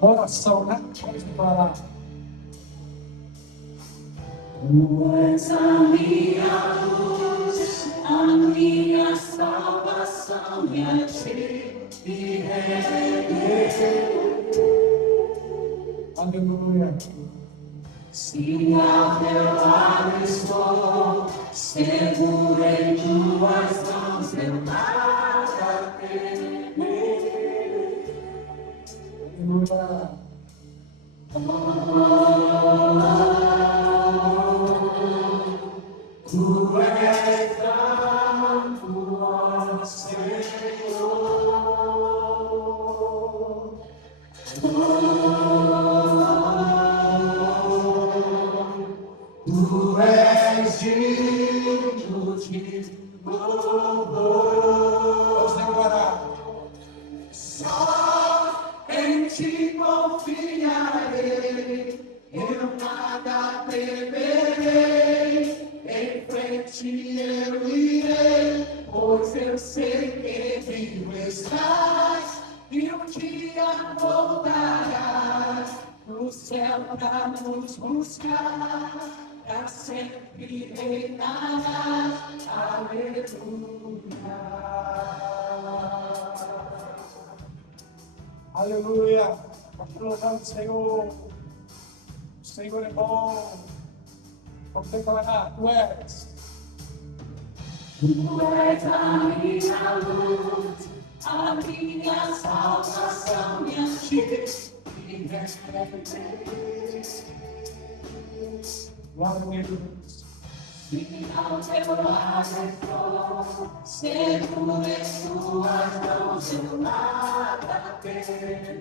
Oração, né? Vamos declarar. Tu és a minha luz, a minha salvação, e a ti me render. Aleluia. Se ao teu lado estou, seguro em tuas mãos, eu nada temerei. Aleluia. Tu és santo, ó Senhor. Tu és digno de louvor. Vamos declarar. Só em ti confiarei, eu nada temerei. Em frente eu irei, pois eu sei que vivo estás, e um dia voltarás no céu pra nos buscar, pra sempre reinarás. Aleluia. Aleluia. Vamos louvar o Senhor. O Senhor é bom. Vamos declarar. Tu és. Tu és a minha luz, a minha salvação, minha ti me render. Glória a Deus. Se ao teu lado estou, seguro em tuas mãos, eu nada temerei.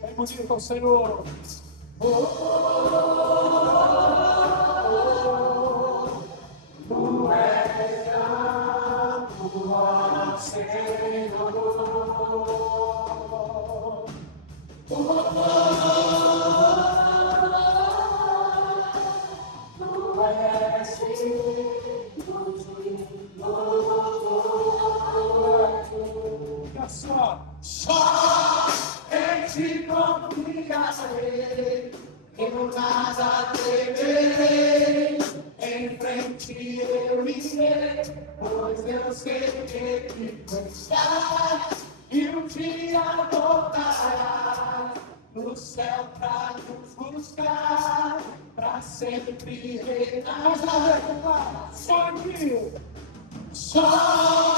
Vem bonito com o Senhor. Tu és santo, ó Senhor. Tu és digno de louvor. Fica só. Só em ti confiarei, eu nada temerei. Em frente eu irei, pois eu sei que tu estás, e um dia voltarás no céu pra nos buscar, pra sempre reinar. Só aqui. Só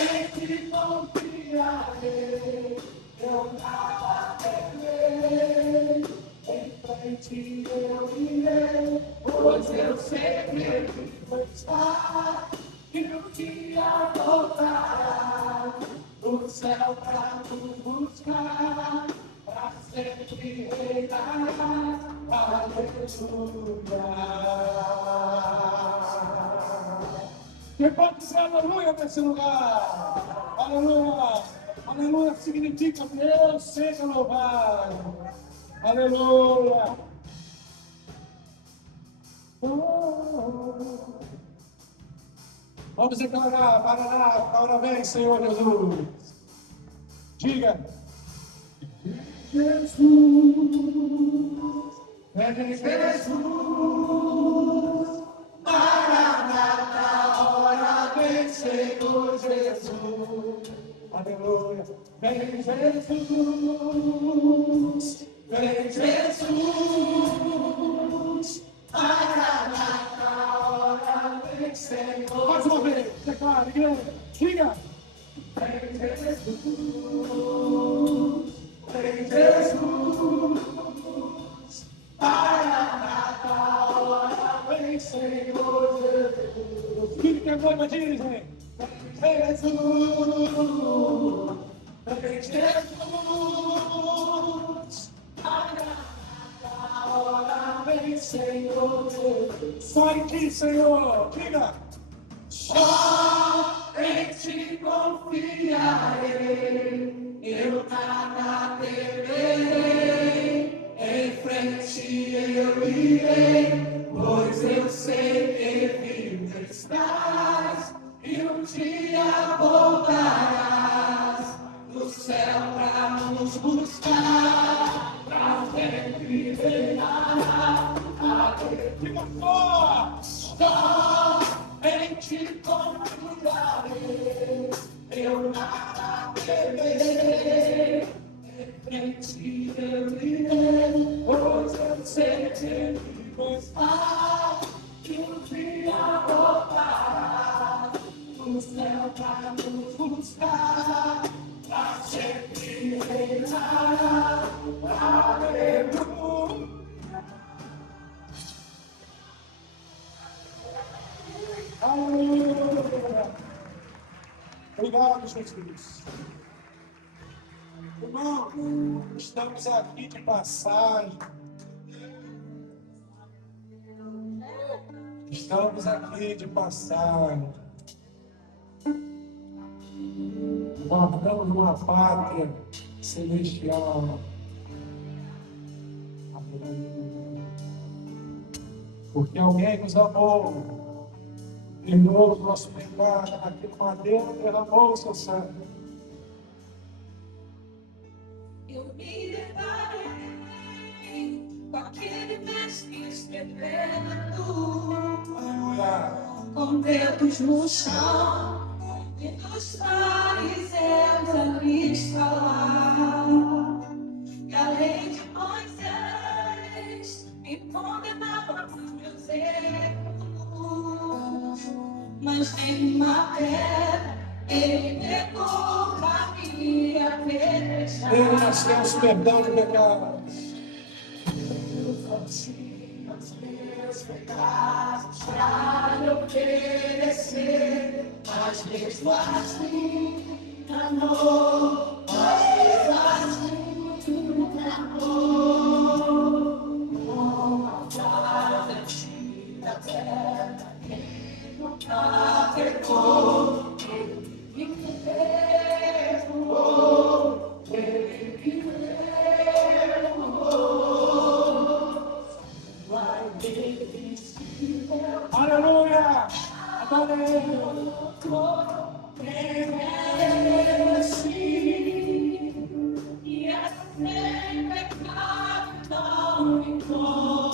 em ti confiarei, eu nada temerei. Em frente eu irei, pois eu sei que tu estás, e um dia voltará no céu pra nos buscar, pra sempre reinar. Aleluia. Quem pode dizer aleluia nesse lugar? Aleluia. Aleluia significa Deus seja louvado. Aleluia. Vamos declarar, parabéns, Senhor Jesus. Diga. Jesus, Maranata, ora vem, Senhor Jesus. Aleluia. Vem, Jesus, vem, Jesus. Maranata, ora vem, Senhor. Mais uma vez, declara, igreja. Diga. Vem, Jesus, vem, Jesus. Maranata, ora vem, Senhor Jesus. O Espírito é noiva dizem. Vem, Jesus, vem, Jesus. Maranata, ora vem, Senhor Jesus. Só em ti, Senhor. Diga. Só em ti confiarei, eu nada temerei. Em frente eu irei, pois eu sei que vivo estás, e um dia voltarás no céu pra vamos buscar, pra sempre reinará. Diga só! Só em ti confiarei, eu nada temerei. Em ti eu irei, pois eu sei que tu estás, que um dia voltará do céu para nos buscar, pra sempre reinará. Aleluia. Aleluia! Obrigado, Jesus. Irmão, estamos aqui de passagem. Estamos aqui de passagem. Guardamos uma pátria celestial. Porque alguém nos amou, perdoou o nosso pecado, naquele madeiro derramou o seu sangue. Eu me deparei com aquele mestre escrevendo, Aleluia! com dedos no chão, e dos fariseus ali está. E a lei de Moisés me condenava por meus erros, mas em matéria ele negou pra me apedrejar. Deus, nós temos perdão de pecados. Os meus pecados pra lhe obedecer, mas mesmo assim amor, mas mesmo assim amor. Uma frase antiga terra que nunca pecou, ele me perdoou, ele me Aleluia! e é sem pecado não me condenou.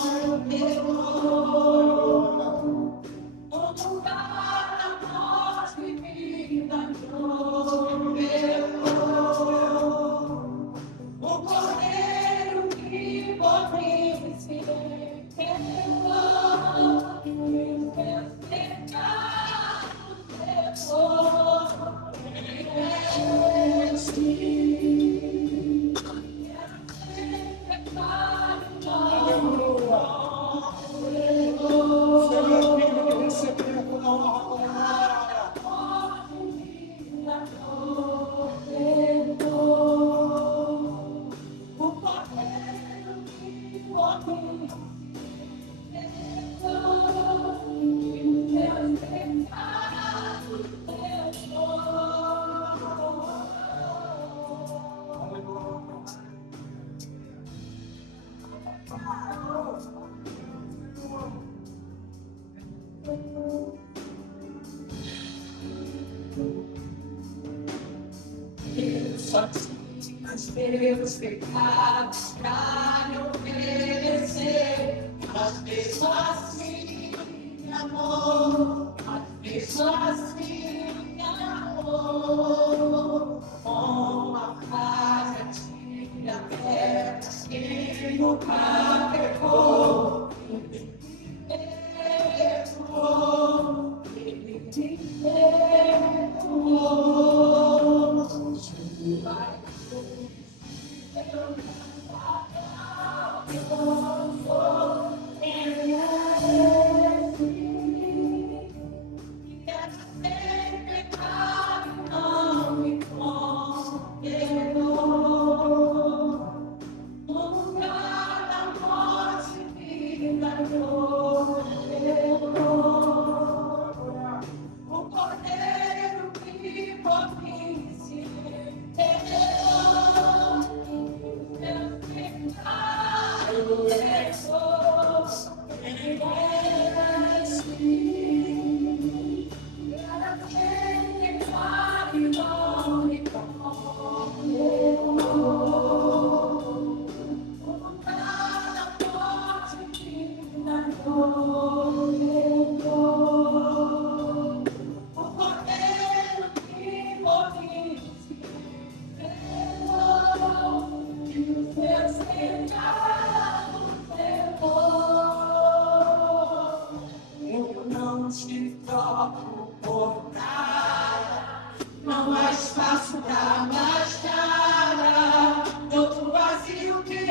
O lugar da morte me ganhou. O cordeiro que por mim se entregou, e os meus pecados levou. Senhor, digno de receber toda a honra, toda a glória. Só tinha os meus pecados pra me obedecer, mas mesmo assim me amou, mas mesmo assim me amou. Com a frase antiga terra que nunca pecou, ele me perdoou, ele me perdoou. O cordeiro que por mim se entregou,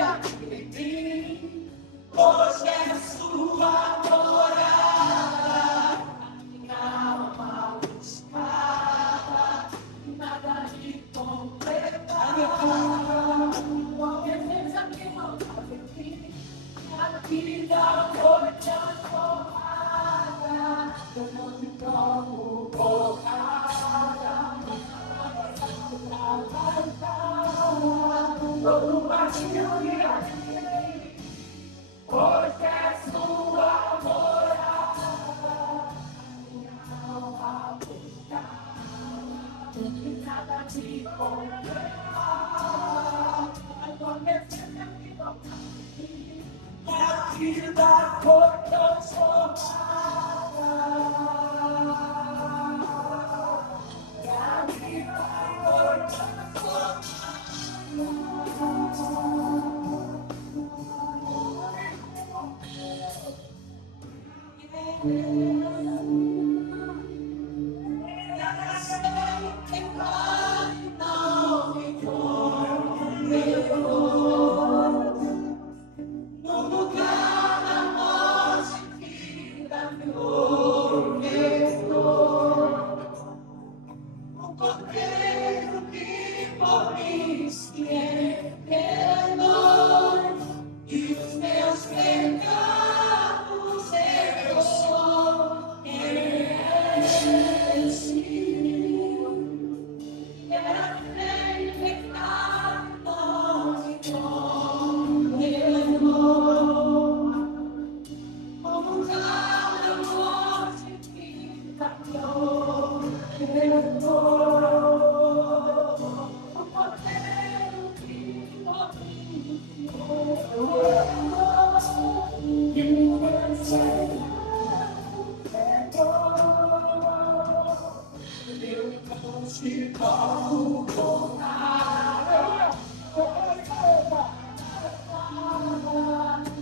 guia em mim. Hoje é sua morada, minha alma buscava, nada de completar. Uma defesa que não cabe em mim, a vida foi transformada. Eu não me tomo borrada, todo vazio e aqui, hoje é sua morada, minha alma buscava, e nada te condenar. A tua presença me toca, a vida foi transformada. A vida foi transformada. No lugar da morte, vida me ordenou. O cordeiro que por mim se envenenou, e os meus pecados perdoou. Era feio pecado, não me condenou. O lugar da morte que caminhou, o cordeiro que por mim se envenenou, e os meus pecados eu não te tomo por nada.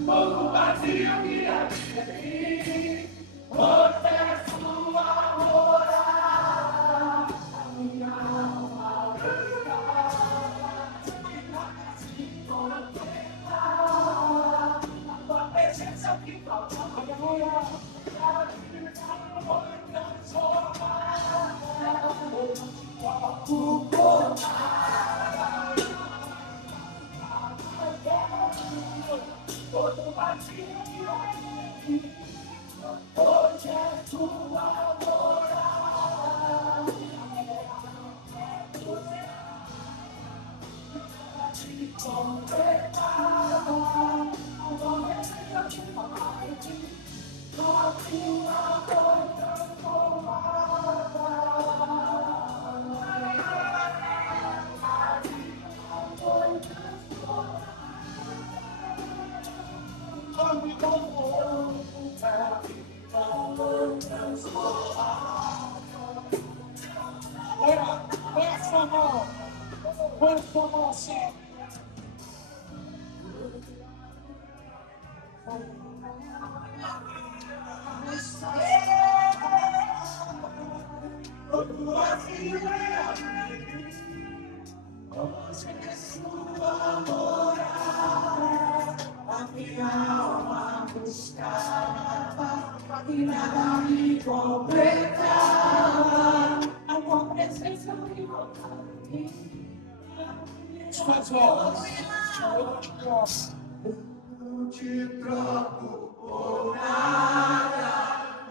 Todo vazio que habita em mim, hoje é sua morada. A minha alma buscava, e nada se condenar. A tua presença que faltava, a vida foi transformada. Todo vazio que aqui, hoje é tua morada. Te completar, uma mensagem de paz, a tua foi transformada. Põe a sua mão assim. Todo vazio é hoje é sua morada. A minha alma buscava, e nada me completava. A tua presença me voltava em mim. Suas mãos, eu te troco por nada.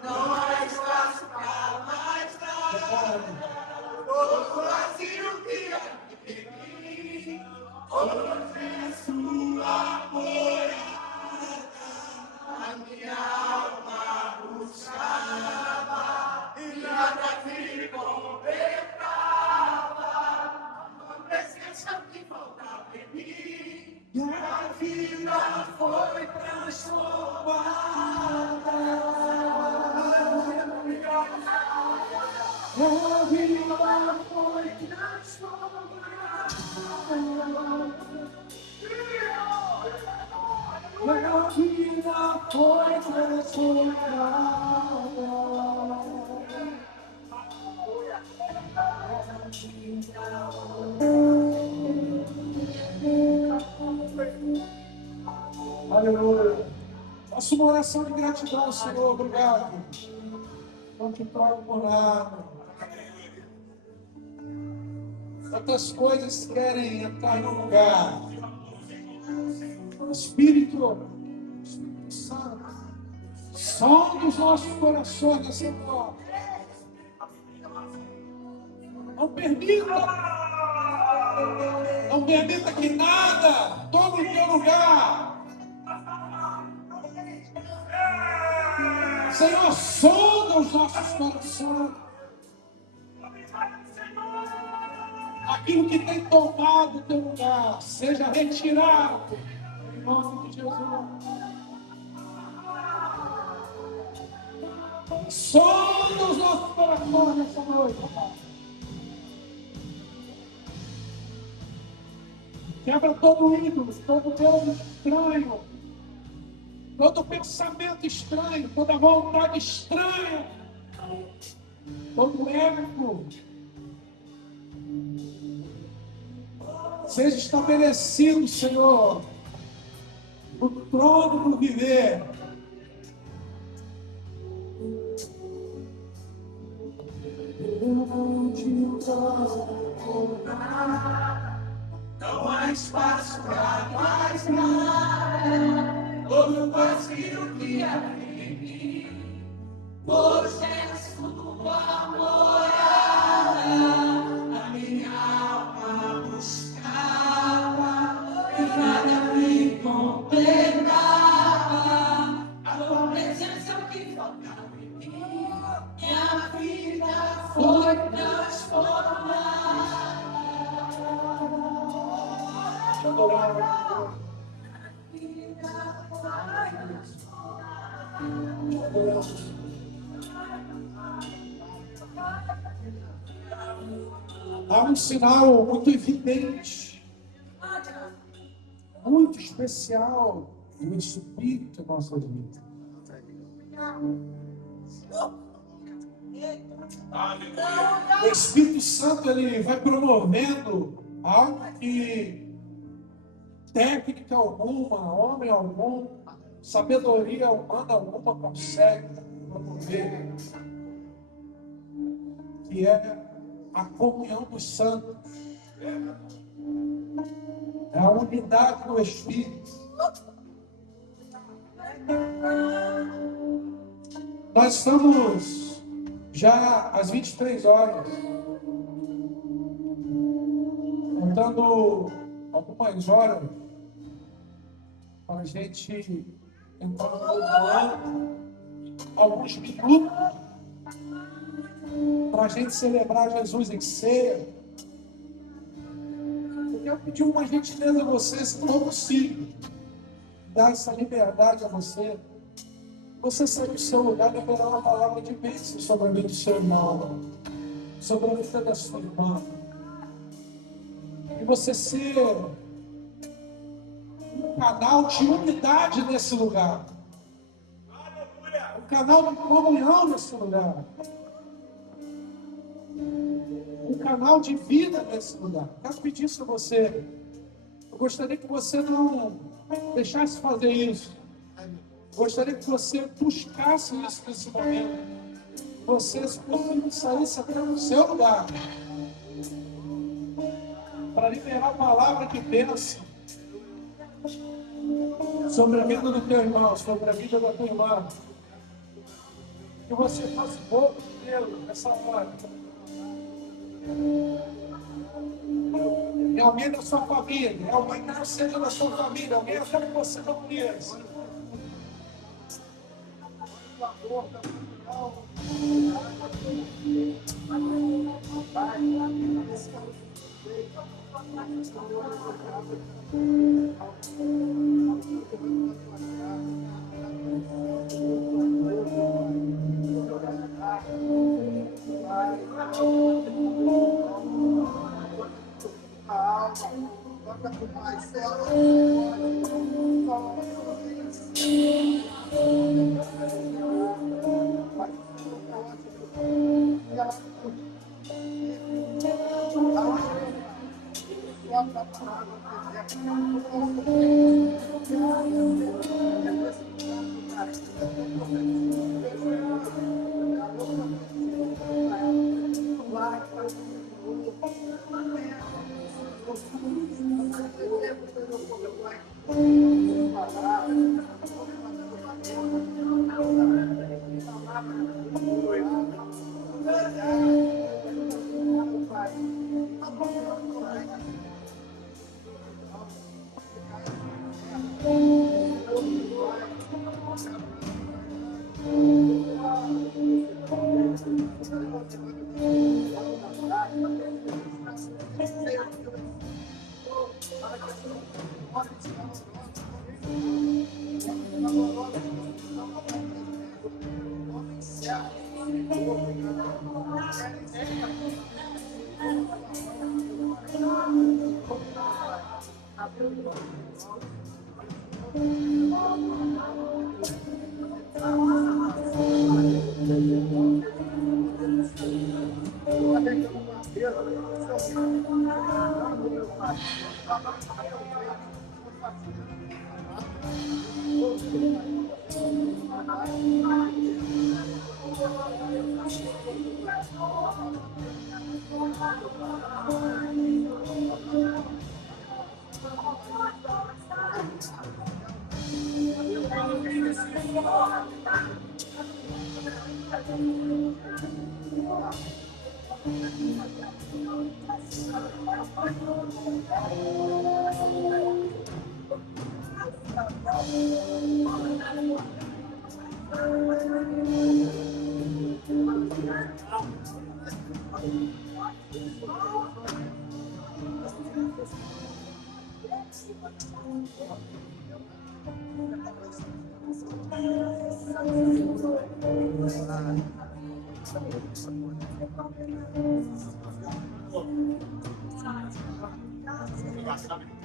Não há espaço pra mais nada. Todo vazio que habita em mim, hoje é sua morada. A minha alma buscava, e nada te completava. A presença que faltava em mim, e a vida foi transformada. A vida foi transformada. A vida foi transformada. Aleluia. Faça uma oração de gratidão, Senhor. Obrigado. Não te troco por nada. Outras coisas querem entrar no lugar. Espírito Santo, som dos nossos corações, Senhor. Não permita que nada tome o teu lugar. Senhor, sonda os nossos corações. Aquilo que tem tomado o teu lugar, seja retirado. Em nome de Jesus. Sonda os nossos corações nessa noite, Pai. Quebra todo ídolo, todo Deus estranho, todo pensamento estranho, toda vontade estranha, todo ego. Seja estabelecido, Senhor, o trono do viver. Não há espaço para mais nada. Todo vazio que há em mim, hoje és tua morada. A minha alma buscava e nada me completava. A tua presença é o que faltava em mim. Minha vida foi transformada. Há um sinal muito evidente, muito especial do Espírito em nossas vidas. O Espírito Santo, ele vai promovendo algo que técnica alguma, homem algum, sabedoria humana alguma consegue promover, que é a comunhão dos santos, é a unidade do Espírito. Nós estamos já às 23 horas, contando algumas horas para a gente entrar no ano, alguns minutos para a gente celebrar Jesus em ceia. Eu quero pedir uma gentileza a você, se for possível, dar essa liberdade a você. Você sair do seu lugar e liberar uma palavra de bênção sobre a vida do seu irmão, sobre a vida da sua irmã. E você ser um canal de unidade nesse lugar. Um canal de comunhão nesse lugar. Um canal de vida nesse lugar. Quero pedir isso a você. Eu gostaria que você não deixasse fazer isso. Gostaria que você buscasse isso nesse momento. Você, se possível, saísse até do seu lugar para liberar a palavra de bênção sobre a vida do teu irmão, sobre a vida da tua irmã. Que você faça pouco de Deus nessa hora. É alguém da sua família, é alguém que não seja da sua família, alguém até que você não conheça.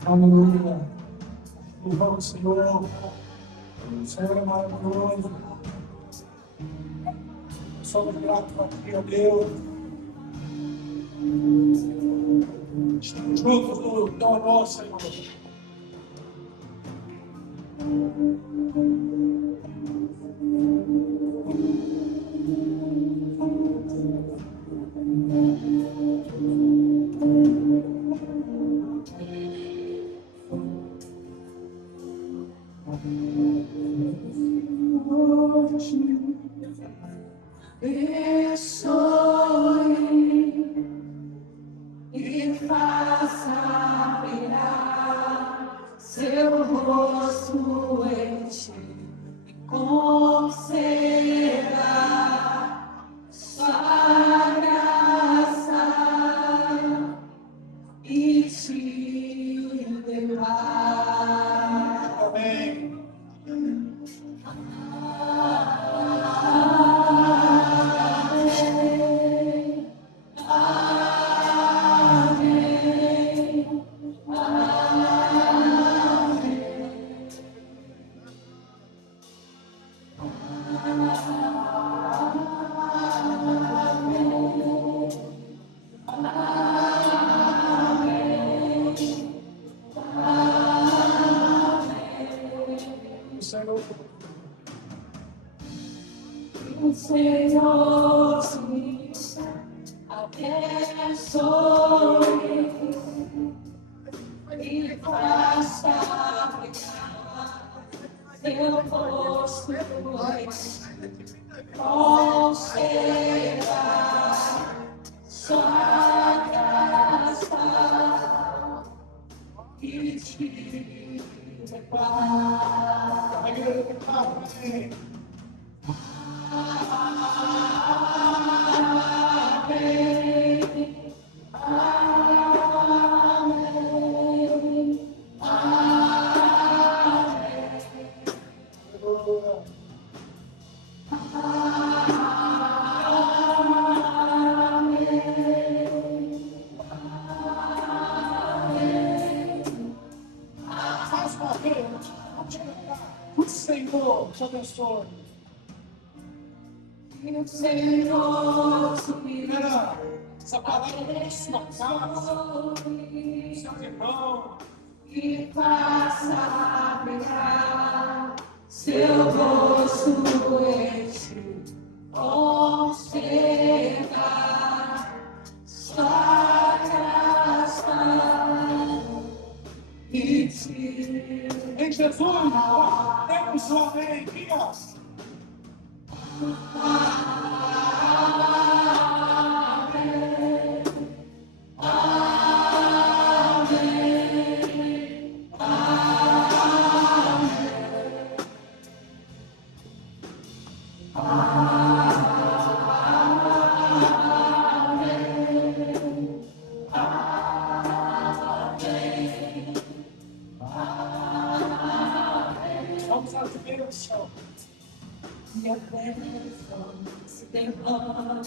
Aleluia. Louvamos o Senhor. O Senhor é maravilhoso. Somos gratos aqui a Deus. Estamos juntos no teu amor, Senhor. E faça brilhar seu rosto em ti, e conceda sua graça e te dê paz. Amém. O Senhor te abençoe e faça brilhar seu rosto em conceda sua graça e te dê paz. Amém. Mais uma vez, vamos cantar. O Senhor te abençoe. O Senhor Era essa palavra para sua casa, seus irmãos. e faça brilhar seu rosto enche, observa, sua graça e te. Em Jesus, temos o amém. Aqui, ó. Vamos às bênçãos. E a bênção se derrame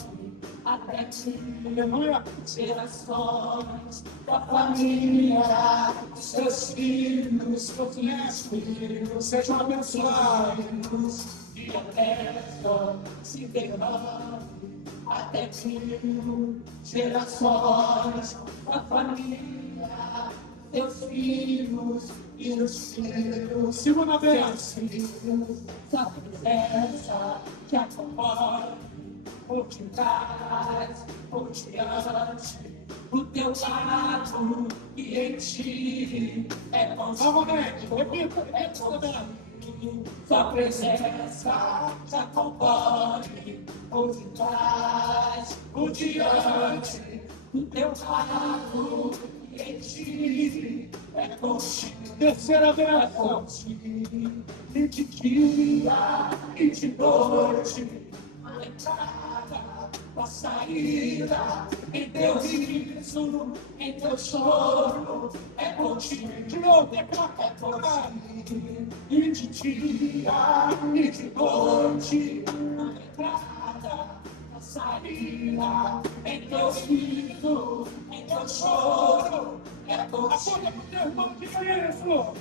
até ti. Aleluia. Gerações da família, Seus filhos, seus netos, sejam abençoados. e a bênção se derrame até ti. Gerações da família, teus filhos e os filhos. Segunda bênção. Sua presença te acompanhe por detrás, por diante, o teu lado e em ti é Novamente, repita, repita. sua presença te acompanhe por detrás, por diante, o teu lado e em ti é contigo. Terceira É bênção. contigo, e de dia e de noite, a entrada, a saída, em teu riso, em teu choro, é contigo. De novo, É contigo, e de dia e de noite, a entrada, a saída, em teu riso, em teu choro, é aponta contigo. para o teu irmão, diga isso.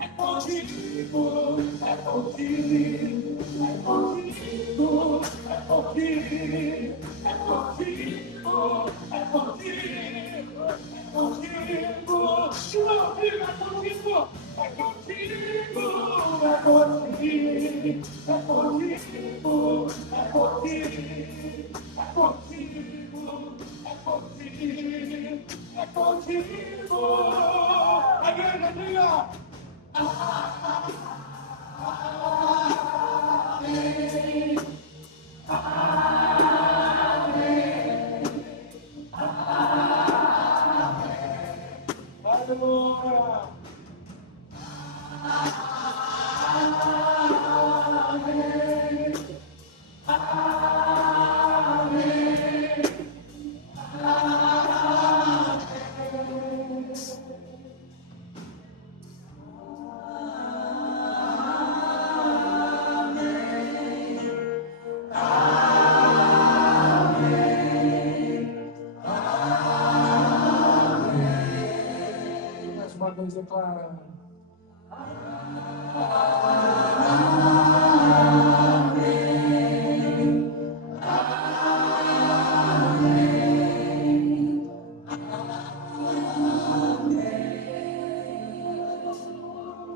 É contigo, é contigo, é contigo, é contigo, é contigo, é contigo, é contigo. Sua vida é contigo. É contigo, é contigo, é contigo, é contigo, é contigo, é contigo. A igreja diga. Aleluia. Mais uma vez declarando.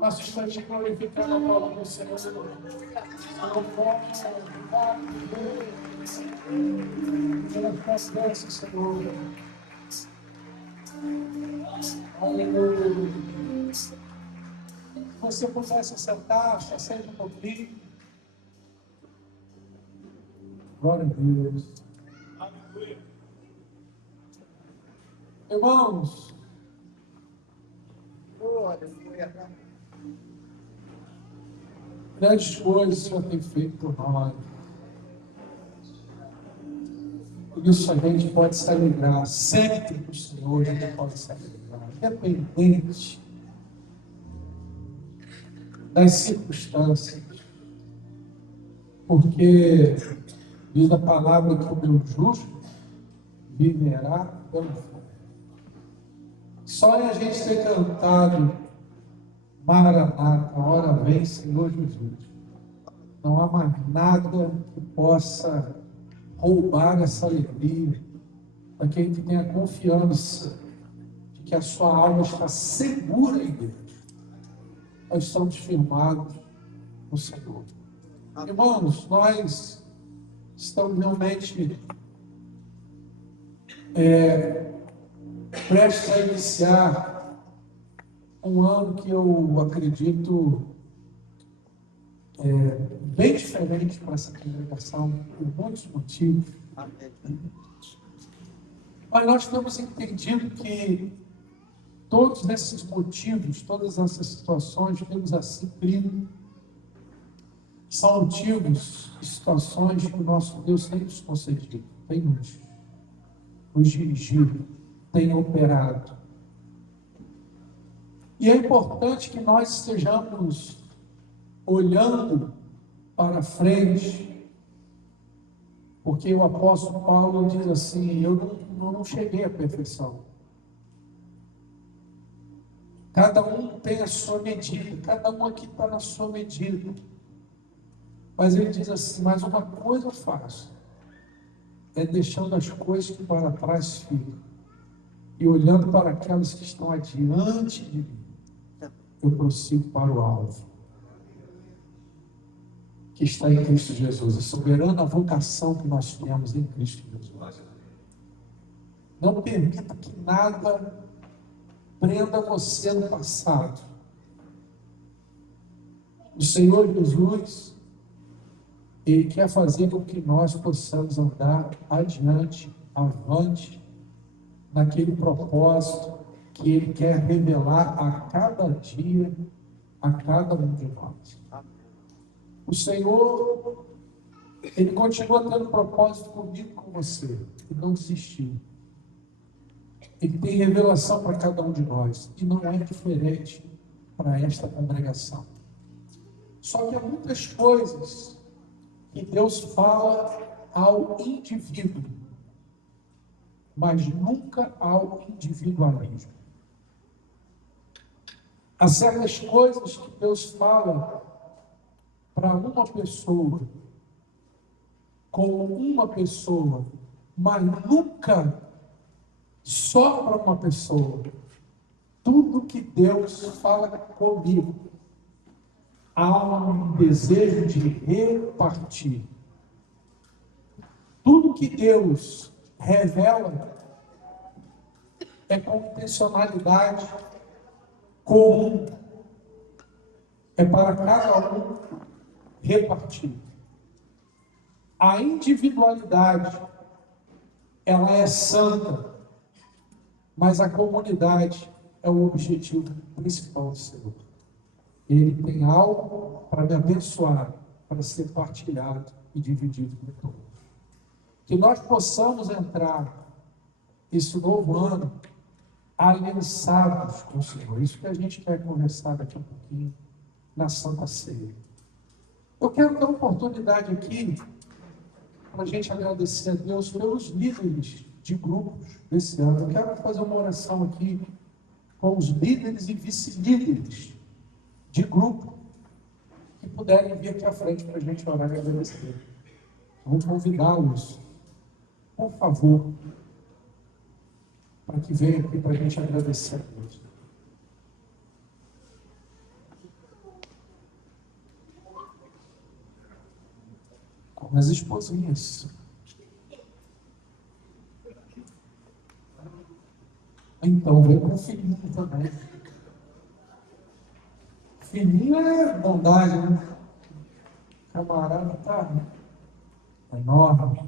Nosso instante glorificando a palavra do Senhor. Não pode salvar pela tua graça, Senhor. Aleluia. Se você pudesse sentar, se sente um pouquinho. Glória a Deus. Aleluia. Irmãos, grandes coisas o Senhor tem feito por nós. Por isso a gente pode se alegrar sempre do Senhor, a gente pode se alegrar, independente das circunstâncias. Porque diz a palavra que o meu justo viverá pela fé. Só em a gente ter cantado Maranata, hora vem, Senhor Jesus. Não há mais nada que possa roubar essa alegria, para que a gente tenha confiança de que a sua alma está segura em Deus. Nós estamos firmados no Senhor. Irmãos, nós estamos realmente prestes a iniciar um ano que eu acredito bem diferente para essa congregação, por muitos motivos. Mas nós estamos entendendo que todos esses motivos, todas essas situações, temos assim crido, são motivos e situações que o nosso Deus tem nos concedido, tem nos dirigido, tem operado. E é importante que nós estejamos olhando para frente, porque o apóstolo Paulo diz assim: eu não cheguei à perfeição. Cada um tem a sua medida, cada um aqui está na sua medida. Mas ele diz assim: mas uma coisa eu faço, é deixando as coisas que para trás ficam e olhando para aquelas que estão adiante de mim, eu prossigo para o alvo, que está em Cristo Jesus, a soberana vocação que nós temos em Cristo Jesus. Não permita que nada prenda você no passado. O Senhor Jesus, Ele quer fazer com que nós possamos andar adiante, avante, naquele propósito que Ele quer revelar a cada dia, a cada um de nós. O Senhor, Ele continua tendo propósito comigo e com você. Ele não desistiu. Ele tem revelação para cada um de nós. E não é diferente para esta congregação. Só que há muitas coisas que Deus fala ao indivíduo, mas nunca ao individualismo. Há certas coisas que Deus fala para uma pessoa, com uma pessoa, mas nunca só para uma pessoa. Tudo que Deus fala comigo, há um desejo de repartir. Tudo que Deus revela é com intencionalidade comum, é para cada um repartir. A individualidade, ela é santa, mas a comunidade é o objetivo principal do Senhor. Ele tem algo para me abençoar, para ser partilhado e dividido com todos. Que nós possamos entrar esse novo ano aliançados com o Senhor. Isso que a gente quer conversar daqui a pouquinho na Santa Ceia. Eu quero dar uma oportunidade aqui para a gente agradecer a Deus pelos líderes de grupos desse ano. Eu quero fazer uma oração aqui com os líderes e vice-líderes de grupo que puderem vir aqui à frente para a gente orar e agradecer. Vou convidá-los, por favor, para que venham aqui para a gente agradecer a Deus. Com as esposinhas. Então, vem com o filhinho também. Filhinho é bondade, né? Camarada tá enorme.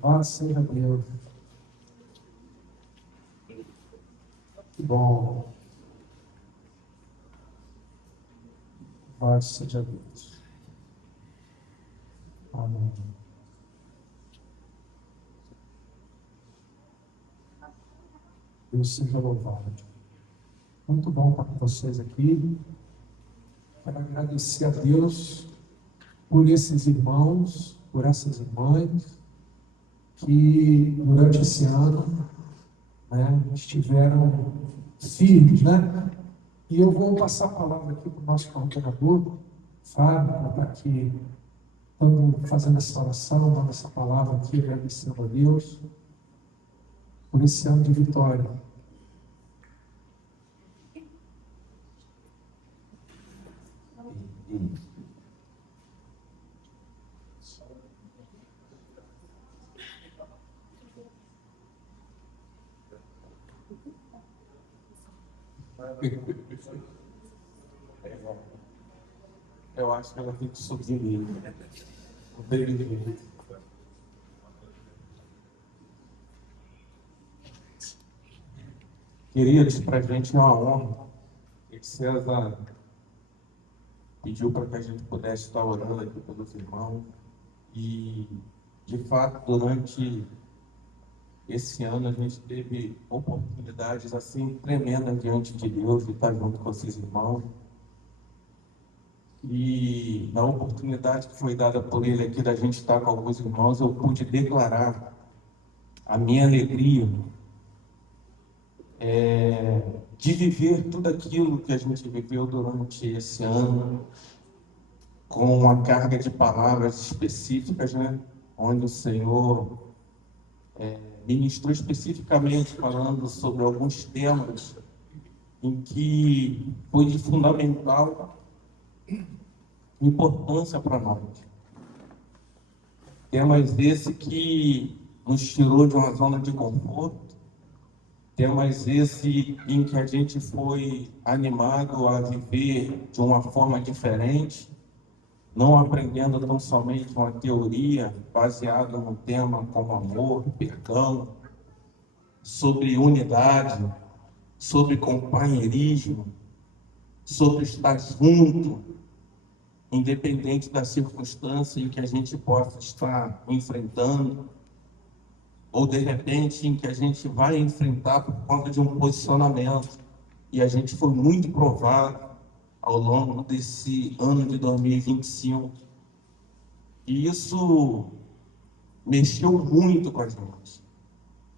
Vá seja Deus. Que bom. Vá seja Deus. Amém. Deus seja louvado. Muito bom estar com vocês aqui. Quero agradecer a Deus por esses irmãos, por essas irmãs que durante esse ano, estiveram firmes, E eu vou passar a palavra aqui para o nosso coordenador, Fábio, para estar aqui fazendo essa oração, dando essa palavra aqui, agradecendo a Deus por esse ano de vitória. Eu acho que ela tem que subir nele. Não tem jeito. Queridos, para a gente é uma honra. E César pediu para que a gente pudesse estar orando aqui pelos irmãos. E, de fato, durante esse ano a gente teve oportunidades assim tremendas diante de Deus de estar junto com esses irmãos. E na oportunidade que foi dada por ele aqui da gente estar com alguns irmãos, eu pude declarar a minha alegria de viver tudo aquilo que a gente viveu durante esse ano, com uma carga de palavras específicas, né? Onde o Senhor ministrou especificamente falando sobre alguns temas em que foi de fundamental importância para nós. Temas esse que nos tirou de uma zona de conforto, temas esse em que a gente foi animado a viver de uma forma diferente, não aprendendo tão somente uma teoria baseada num tema como amor, perdão, sobre unidade, sobre companheirismo, sobre estar junto, independente da circunstância em que a gente possa estar enfrentando, ou de repente em que a gente vai enfrentar por conta de um posicionamento. E a gente foi muito provado ao longo desse ano de 2025. E isso mexeu muito com a gente.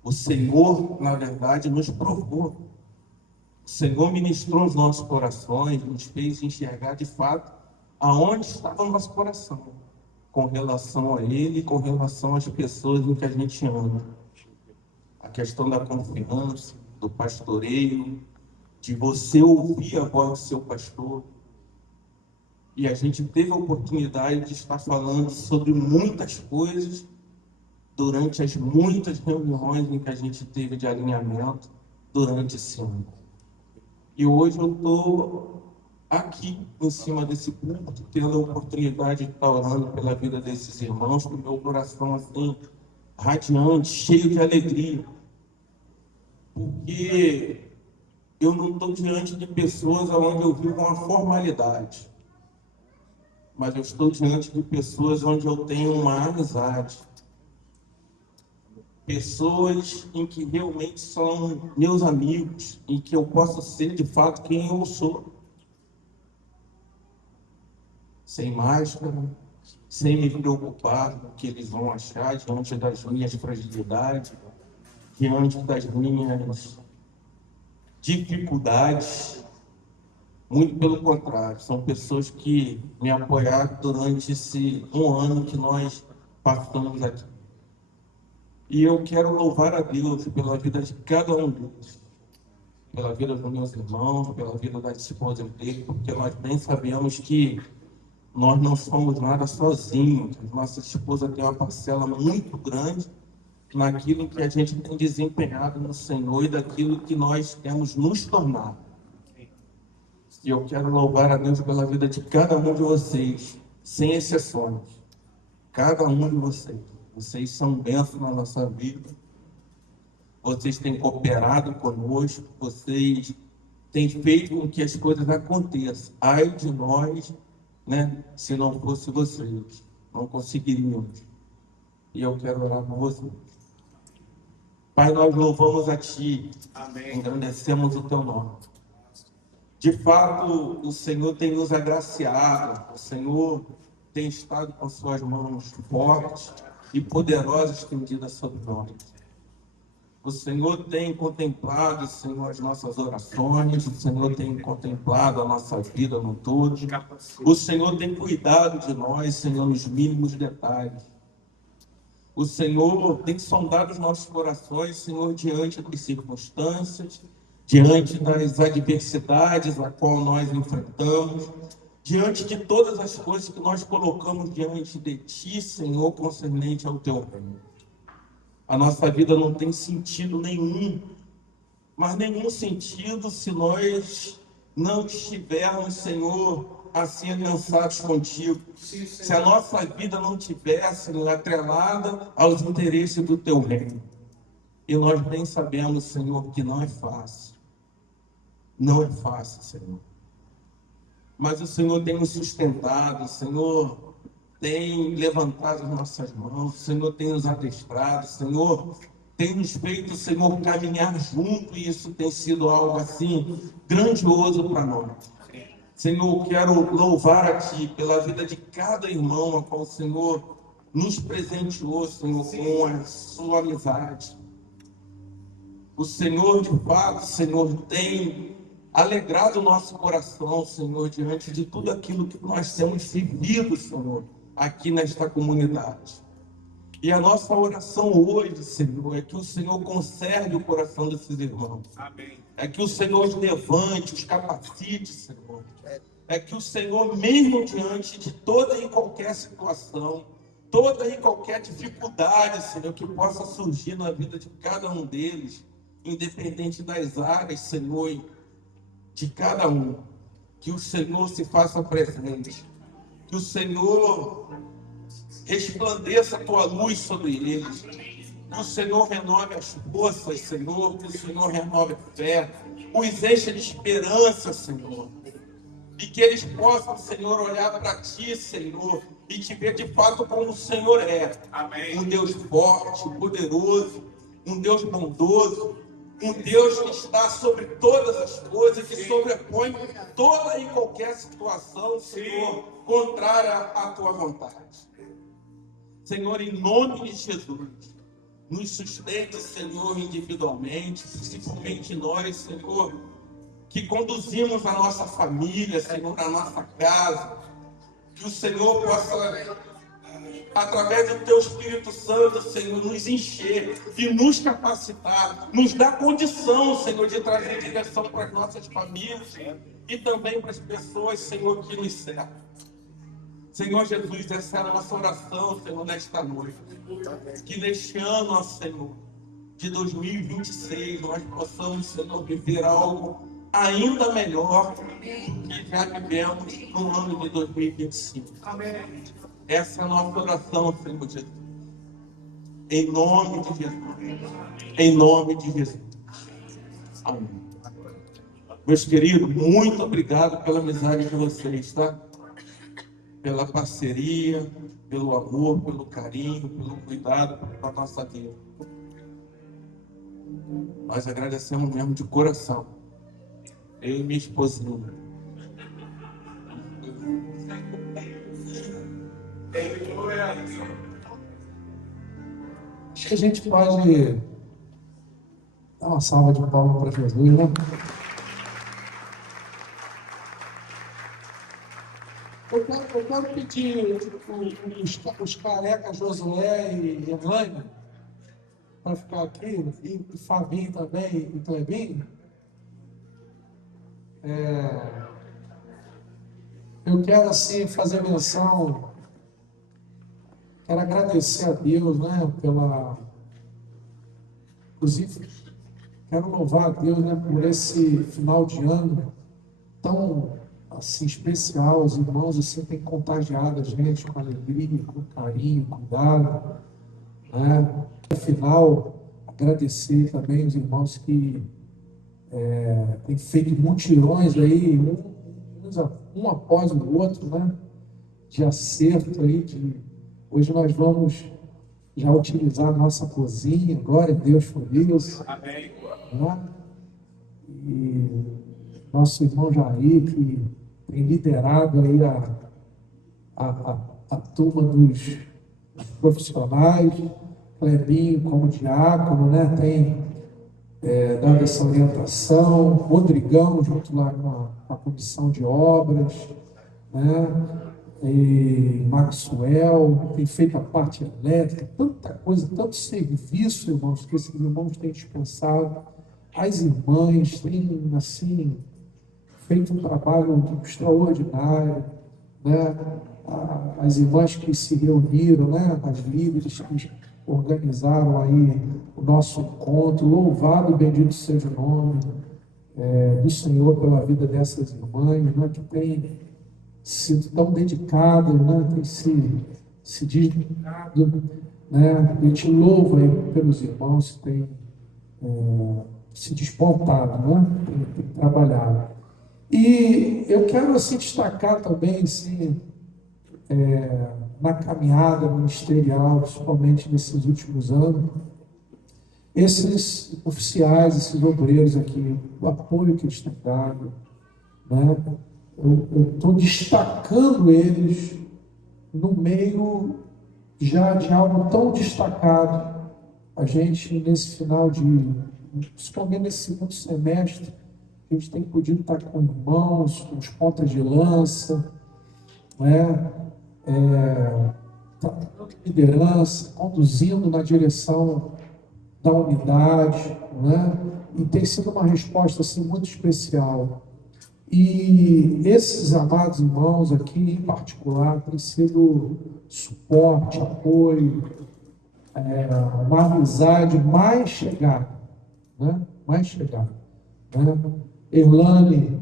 O Senhor, na verdade, nos provou. O Senhor ministrou os nossos corações, nos fez enxergar de fato aonde estava o nosso coração, com relação a Ele e com relação às pessoas em que a gente ama. A questão da confiança, do pastoreio, de você ouvir a voz do seu pastor. E a gente teve a oportunidade de estar falando sobre muitas coisas durante as muitas reuniões em que a gente teve de alinhamento durante esse ano. E hoje eu estou aqui, em cima desse púlpito, tendo a oportunidade de estar orando pela vida desses irmãos, com o meu coração assim, radiante, cheio de alegria. Porque eu não estou diante de pessoas onde eu vivo uma formalidade, mas eu estou diante de pessoas onde eu tenho uma amizade. Pessoas em que realmente são meus amigos, em que eu posso ser de fato quem eu sou. Sem máscara, sem me preocupar com o que eles vão achar diante das minhas fragilidades, diante das minhas dificuldades. Muito pelo contrário, são pessoas que me apoiaram durante esse um ano que nós passamos aqui. E eu quero louvar a Deus pela vida de cada um deles, pela vida dos meus irmãos, pela vida da esposa dele, porque nós bem sabemos que nós não somos nada sozinhos. Nossa esposa tem uma parcela muito grande naquilo que a gente tem desempenhado no Senhor e daquilo que nós temos nos tornado. E eu quero louvar a Deus pela vida de cada um de vocês, sem exceções. Cada um de vocês. Vocês são bênçãos na nossa vida. Vocês têm cooperado conosco. Vocês têm feito com que as coisas aconteçam. Ai de nós, né? Se não fosse vocês, não conseguiríamos. E eu quero orar por vocês. Pai, nós louvamos a Ti. Amém. Engrandecemos o Teu nome. De fato, o Senhor tem nos agraciado. O Senhor tem estado com suas mãos fortes e poderosas estendidas sobre nós. O Senhor tem contemplado, Senhor, as nossas orações. O Senhor tem contemplado a nossa vida no todo. O Senhor tem cuidado de nós, Senhor, nos mínimos detalhes. O Senhor tem sondado os nossos corações, Senhor, diante das circunstâncias, diante das adversidades a qual nós enfrentamos, diante de todas as coisas que nós colocamos diante de Ti, Senhor, concernente ao Teu reino. A nossa vida não tem sentido nenhum, mas nenhum sentido se nós não estivermos, Senhor, assim aliançados contigo. Se a nossa vida não tiver, Senhor, atrelada aos interesses do Teu reino. E nós bem sabemos, Senhor, que não é fácil. Não é fácil, Senhor. Mas o Senhor tem nos sustentado, o Senhor tem levantado as nossas mãos, o Senhor tem nos adestrado, o Senhor tem nos feito, Senhor, caminhar junto, e isso tem sido algo assim grandioso para nós. Senhor, quero louvar a Ti pela vida de cada irmão a qual o Senhor nos presenteou, Senhor, com a sua amizade. O Senhor, de fato, Senhor, tem alegrado o nosso coração, Senhor, diante de tudo aquilo que nós temos vivido, Senhor, aqui nesta comunidade. E a nossa oração hoje, Senhor, é que o Senhor conserve o coração desses irmãos. Amém. É que o Senhor os levante, os capacite, Senhor. É que o Senhor, mesmo diante de toda e qualquer situação, toda e qualquer dificuldade, Senhor, que possa surgir na vida de cada um deles, independente das áreas, Senhor, de cada um, que o Senhor se faça presente, que o Senhor resplandeça a Tua luz sobre eles, que o Senhor renove as forças, Senhor, que o Senhor renove a fé, os encha de esperança, Senhor, e que eles possam, Senhor, olhar para Ti, Senhor, e Te ver de fato como o Senhor é. Amém. Um Deus forte, poderoso, um Deus bondoso, um Deus que está sobre todas as coisas, que sobrepõe toda e qualquer situação, Senhor, contrária à Tua vontade. Senhor, em nome de Jesus, nos sustente, Senhor, individualmente, principalmente nós, Senhor, que conduzimos a nossa família, Senhor, a nossa casa, que o Senhor possa, através do Teu Espírito Santo, Senhor, nos encher e nos capacitar, nos dar condição, Senhor, de trazer direção para as nossas famílias e também para as pessoas, Senhor, que nos cercam. Senhor Jesus, essa é a nossa oração, Senhor, nesta noite. Que neste ano, ó Senhor, de 2026, nós possamos, Senhor, viver algo ainda melhor do que já vivemos no ano de 2025. Amém. Essa é a nossa oração, Senhor Jesus. Em nome de Jesus. Em nome de Jesus. Amém. Meus queridos, muito obrigado pela amizade de vocês, tá? Pela parceria, pelo amor, pelo carinho, pelo cuidado com a nossa vida. Nós agradecemos mesmo de coração. Eu e minha esposinha. Acho que a gente pode dar uma salva de palmas para Jesus, né? Eu quero pedir os carecas Josué e Elaine para ficar aqui, e Fabinho também, e Clebinho. Eu quero, assim, fazer menção, quero agradecer a Deus, né, inclusive, quero louvar a Deus, né, por esse final de ano tão, assim, especial. Os irmãos, assim, têm contagiado a gente com alegria, com carinho, cuidado, né. No final, agradecer também os irmãos que têm feito mutirões aí, um após o outro, né, de acerto aí, hoje nós vamos já utilizar a nossa cozinha, glória a Deus por isso. Amém. Né? E nosso irmão Jair, que tem liderado aí a turma dos profissionais, Clebinho como diácono, né, tem dado essa orientação, Rodrigão junto lá com a comissão de obras, né? E Maxwell tem feito a parte elétrica, tanta coisa, tanto serviço, irmãos, que esses irmãos têm dispensado. As irmãs têm, assim, feito um trabalho extraordinário, né? As irmãs que se reuniram, né? As líderes que organizaram aí o nosso encontro, louvado e bendito seja o nome do Senhor pela vida dessas irmãs, né? Que tem sido tão dedicadas, né? Tem se dedicado, né? E te louvo aí pelos irmãos que têm se despontado, né? Tem trabalhado. E eu quero assim destacar também, assim, na caminhada ministerial, principalmente nesses últimos anos, esses oficiais, esses obreiros aqui, o apoio que eles têm dado, né? Eu estou destacando eles no meio já de algo tão destacado. A gente, nesse final principalmente nesse segundo semestre, a gente tem podido estar com irmãos, com os pontas de lança, né? Tratando de liderança, conduzindo na direção da unidade, né? E tem sido uma resposta assim, muito especial. E esses amados irmãos aqui, em particular, têm sido suporte, apoio, uma amizade mais chegada, né? Mais chegada, né? Erlane,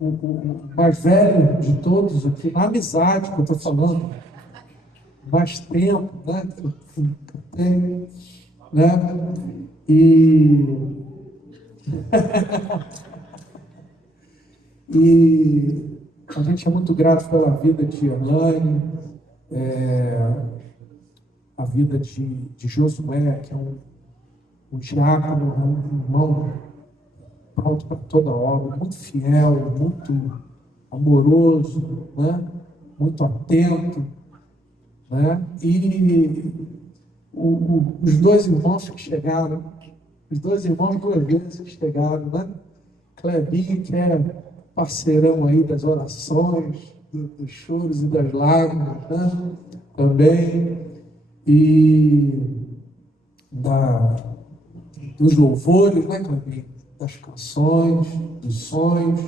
o mais velho de todos aqui, na amizade que eu estou falando, mais tempo, né? Que eu tenho, né? E a gente é muito grato pela vida de Erlane, a vida de Josué, que é um diácono, um irmão pronto para toda obra, muito fiel, muito amoroso, né? Muito atento, né? E os dois irmãos que chegaram, os dois irmãos duas vezes que chegaram, né? Clebinho, que é parceirão aí das orações, dos choros e das lágrimas, né? Também, e dos louvores, né, Clebinho? Das canções, dos sonhos,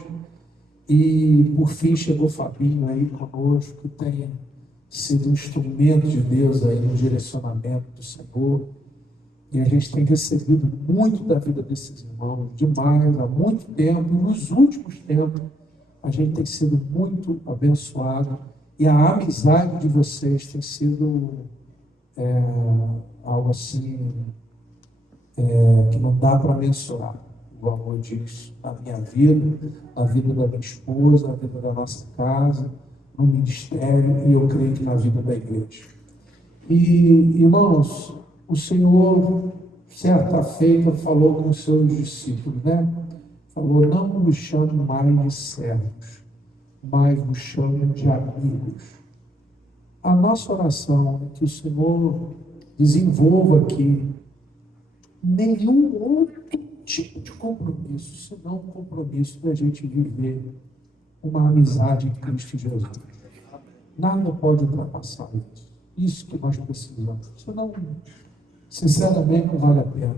e por fim chegou Fabinho aí conosco, que tem sido um instrumento de Deus aí no direcionamento do Senhor, e a gente tem recebido muito da vida desses irmãos, demais, há muito tempo, e nos últimos tempos a gente tem sido muito abençoado, e a amizade de vocês tem sido algo assim que não dá para mensurar o amor disso na minha vida, na vida da minha esposa, na vida da nossa casa, no ministério, e eu creio que na vida da igreja. E, irmãos, o Senhor, certa feita, falou com os seus discípulos, né? Falou: não nos chame mais de servos, mas nos chame de amigos. A nossa oração é que o Senhor desenvolva aqui nenhum outro tipo de compromisso, senão o compromisso da gente viver uma amizade em Cristo Jesus. Nada pode ultrapassar isso. Isso que nós precisamos. Senão, sinceramente, não vale a pena,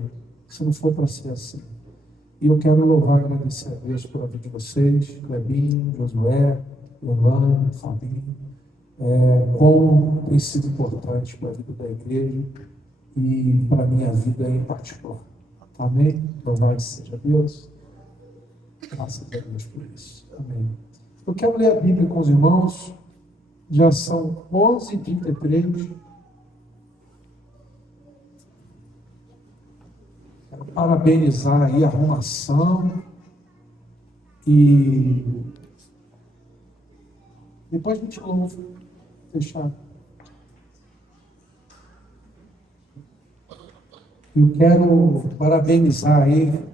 se não for para ser assim. E eu quero louvar e agradecer a Deus pela vida de vocês, Clebinho, Josué, Orlando, Fabinho, como tem sido importante para a vida da igreja e para a minha vida em particular. Amém? Louvado seja Deus. Graças a Deus por isso. Amém. Eu quero ler a Bíblia com os irmãos. Já são 11h33. Quero parabenizar aí a arrumação. E depois a gente louva. Fechado. Eu quero parabenizar aí.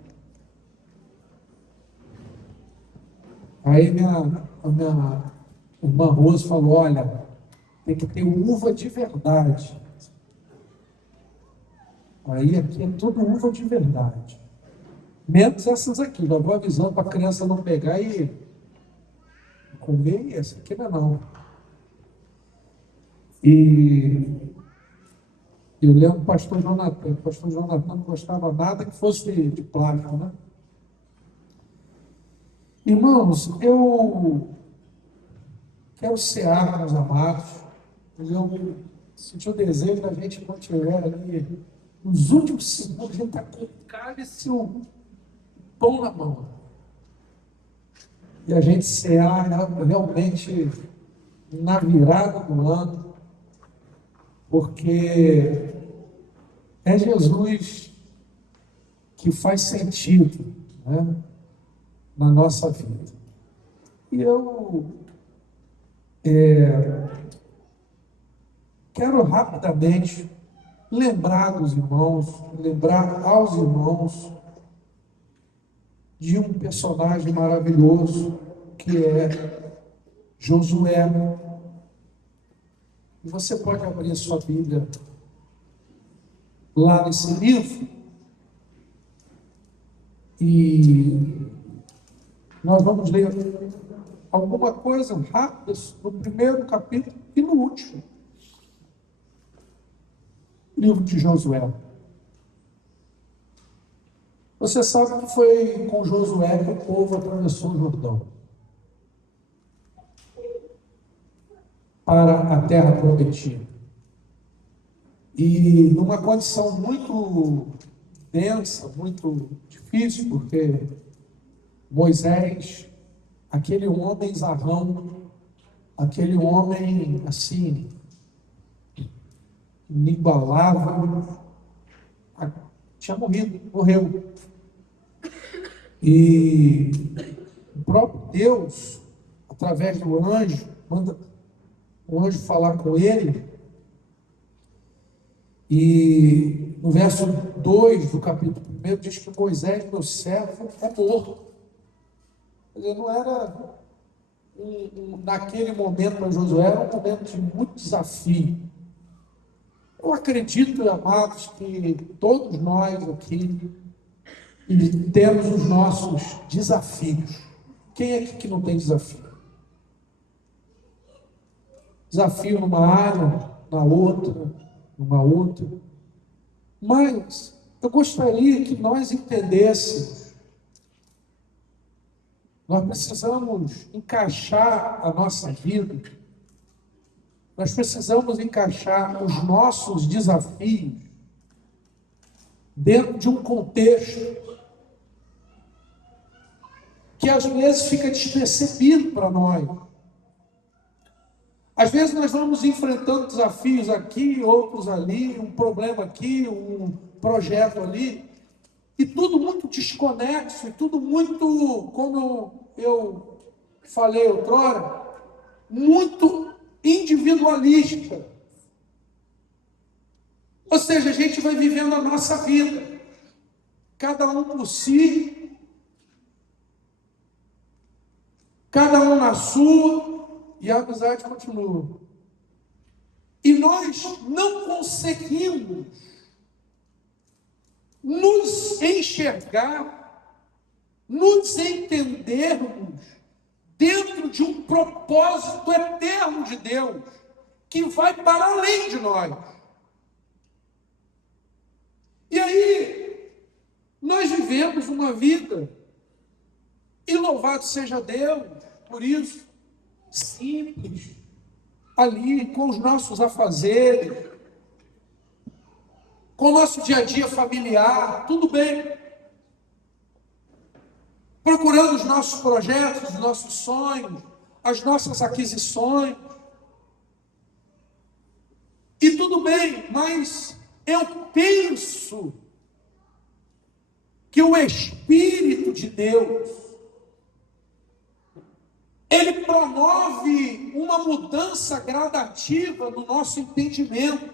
Aí a minha irmã Rose falou: olha, tem que ter uva de verdade. Aí aqui é tudo uva de verdade. Menos essas aqui. Já vou avisando para a criança não pegar e comer, e essa aqui não. E eu lembro do pastor Jonathan. O pastor Jonathan não gostava nada que fosse de plástico, né? Irmãos, eu quero cear com os amados, mas eu senti o desejo da gente, quando estiver ali, nos últimos segundos, a gente está com o cálice e o pão na mão. E a gente cear realmente na virada do ano, porque é Jesus que faz sentido, né, na nossa vida. E eu quero rapidamente lembrar aos irmãos de um personagem maravilhoso que é Josué. E você pode abrir a sua Bíblia lá nesse livro e nós vamos ler alguma coisa rápida no primeiro capítulo e no último. Livro de Josué. Você sabe que foi com Josué que o povo atravessou o Jordão para a terra prometida. E numa condição muito densa, muito difícil, porque Moisés, aquele homem zarrão, aquele homem assim, inigualável, tinha morreu. E o próprio Deus, através do anjo, manda o anjo falar com ele, e no verso 2 do capítulo 1 diz que Moisés, meu servo, é morto. Quer dizer, não era naquele momento para Josué, era um momento de muito desafio. Eu acredito, amados, que todos nós aqui temos os nossos desafios. Quem é aqui que não tem desafio? Desafio numa área, numa outra. Mas eu gostaria que nós entendêssemos. Nós precisamos encaixar a nossa vida. Nós precisamos encaixar os nossos desafios dentro de um contexto que às vezes fica despercebido para nós. Às vezes nós vamos enfrentando desafios aqui, outros ali, um problema aqui, um projeto ali, e tudo muito desconexo, e tudo muito, como eu falei outrora, muito individualista. Ou seja, a gente vai vivendo a nossa vida, cada um por si, cada um na sua, e a amizade continua. E nós não conseguimos nos enxergar, nos entendermos dentro de um propósito eterno de Deus, que vai para além de nós. E aí, nós vivemos uma vida, e louvado seja Deus por isso, simples, ali com os nossos afazeres, com o nosso dia a dia familiar, tudo bem. Procurando os nossos projetos, os nossos sonhos, as nossas aquisições. E tudo bem, mas eu penso que o Espírito de Deus, ele promove uma mudança gradativa no nosso entendimento.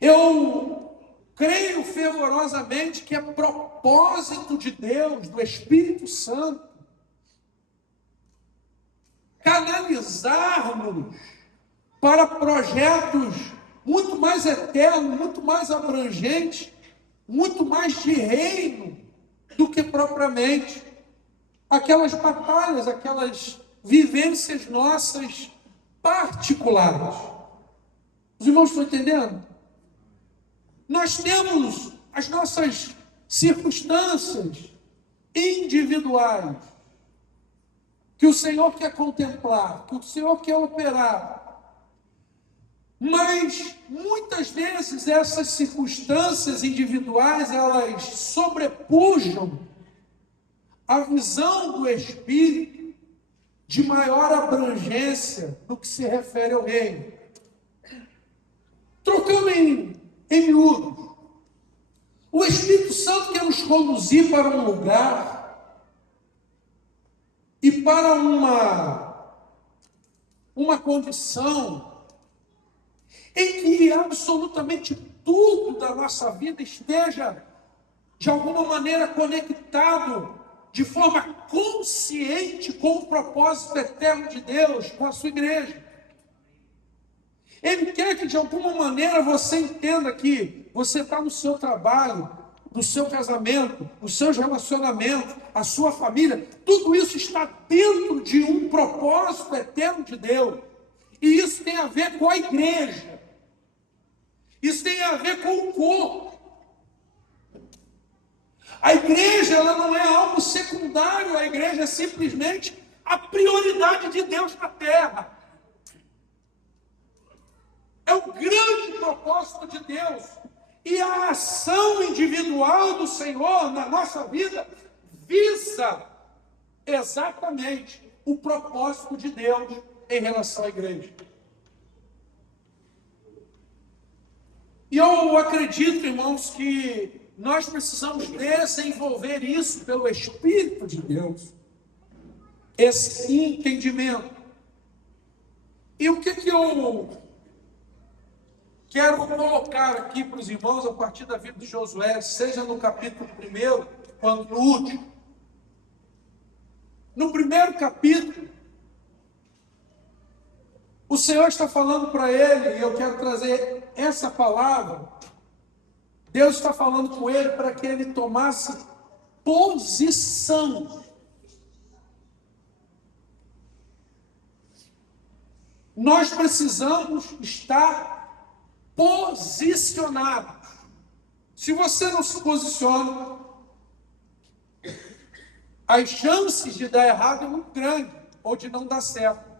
Eu creio fervorosamente que é propósito de Deus, do Espírito Santo, canalizarmos para projetos muito mais eternos, muito mais abrangentes, muito mais de reino do que propriamente aquelas batalhas, aquelas vivências nossas particulares. Os irmãos estão entendendo? Nós temos as nossas circunstâncias, individuais que o Senhor quer contemplar, que o Senhor quer operar. Mas muitas vezes essas circunstâncias individuais, elas sobrepujam a visão do Espírito de maior abrangência no que se refere ao reino. Trocando em miúdos, o Espírito Santo quer nos conduzir para um lugar e para uma condição em que absolutamente tudo da nossa vida esteja, de alguma maneira, conectado de forma consciente com o propósito eterno de Deus, com a sua igreja. Ele quer que, de alguma maneira, você entenda que você está no seu trabalho, no seu casamento, nos seus relacionamentos, a sua família, tudo isso está dentro de um propósito eterno de Deus. E isso tem a ver com a igreja. Isso tem a ver com o corpo. A igreja, ela não é algo secundário, a igreja é simplesmente a prioridade de Deus na terra. É o grande propósito de Deus. E a ação individual do Senhor na nossa vida visa exatamente o propósito de Deus em relação à igreja. E eu acredito, irmãos, que nós precisamos desenvolver isso pelo Espírito de Deus, esse entendimento. E o que eu quero colocar aqui para os irmãos a partir da vida de Josué, seja no capítulo 1 quanto no último. No primeiro capítulo, o Senhor está falando para ele, e eu quero trazer essa palavra. Deus está falando com ele para que ele tomasse posição. Nós precisamos estar posicionados. Se você não se posiciona, as chances de dar errado é muito grande, ou de não dar certo.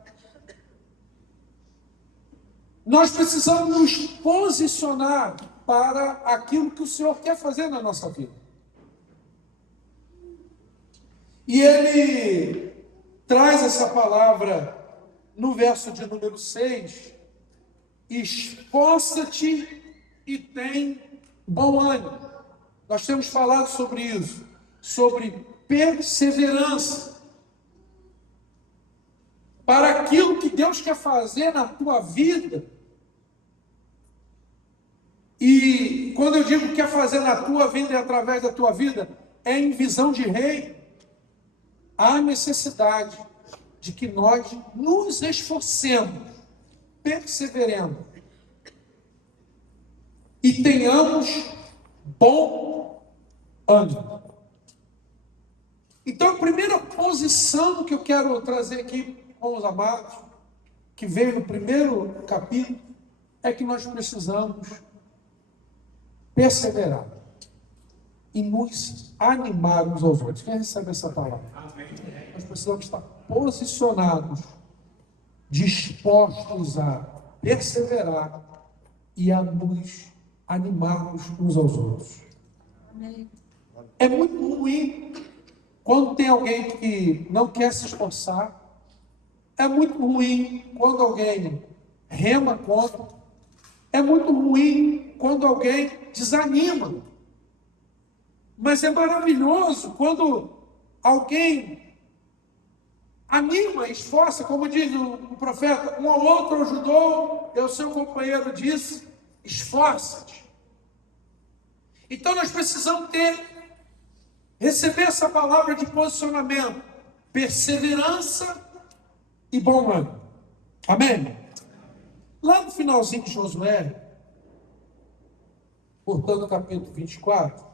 Nós precisamos nos posicionar para aquilo que o Senhor quer fazer na nossa vida. E ele traz essa palavra no verso de número 6, esforça-te e tem bom ânimo. Nós temos falado sobre isso, sobre perseverança. Para aquilo que Deus quer fazer na tua vida. E quando eu digo quer fazer na tua vida e através da tua vida, é em visão de rei. Há necessidade de que nós nos esforcemos, perseveremos e tenhamos bom ânimo. Então, a primeira posição que eu quero trazer aqui, irmãos amados, que veio no primeiro capítulo, é que nós precisamos perseverar e nos animar uns aos outros. Quem recebe essa palavra? Amém. Nós precisamos estar posicionados, dispostos a perseverar e a nos animarmos uns aos outros. Amém. É muito ruim quando tem alguém que não quer se esforçar. É muito ruim quando alguém rema contra. É muito ruim quando alguém desanima. Mas é maravilhoso quando alguém anima, esforça, como diz o profeta, um ao outro ajudou, e o seu companheiro disse, esforça-te. Então nós precisamos receber essa palavra de posicionamento, perseverança e bom ânimo. Amém? Lá no finalzinho de Josué, portanto, capítulo 24,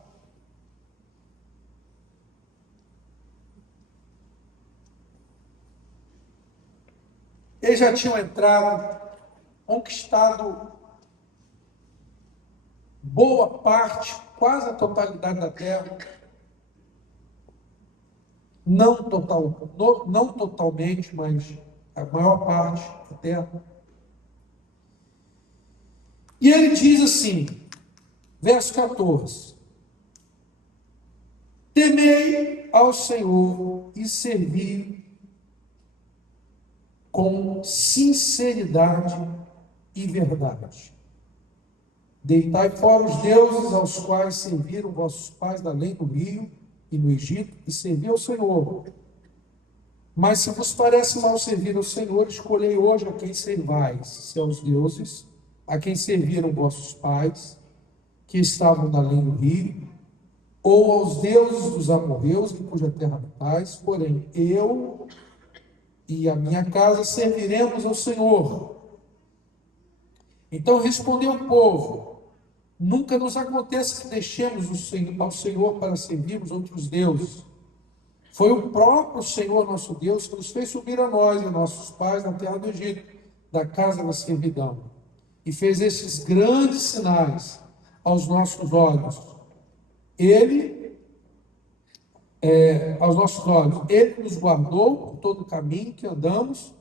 eles já tinham entrado, conquistado boa parte, quase a totalidade da terra. não totalmente, mas a maior parte da terra. E ele diz assim, verso 14: temei ao Senhor e servi com sinceridade e verdade. Deitai fora os deuses aos quais serviram vossos pais além do rio e no Egito, e servi ao Senhor. Mas se vos parece mal servir ao Senhor, escolhei hoje a quem servais, se aos deuses a quem serviram vossos pais, que estavam além do rio, ou aos deuses dos amorreus, em cuja terra habitais. Porém, eu e a minha casa serviremos ao Senhor. Então respondeu o povo: nunca nos aconteça que deixemos ao Senhor para servirmos outros deuses. Foi o próprio Senhor nosso Deus que nos fez subir a nós e a nossos pais na terra do Egito, da casa da servidão, e fez esses grandes sinais aos nossos olhos. Aos nossos olhos, Ele nos guardou por todo o caminho que andamos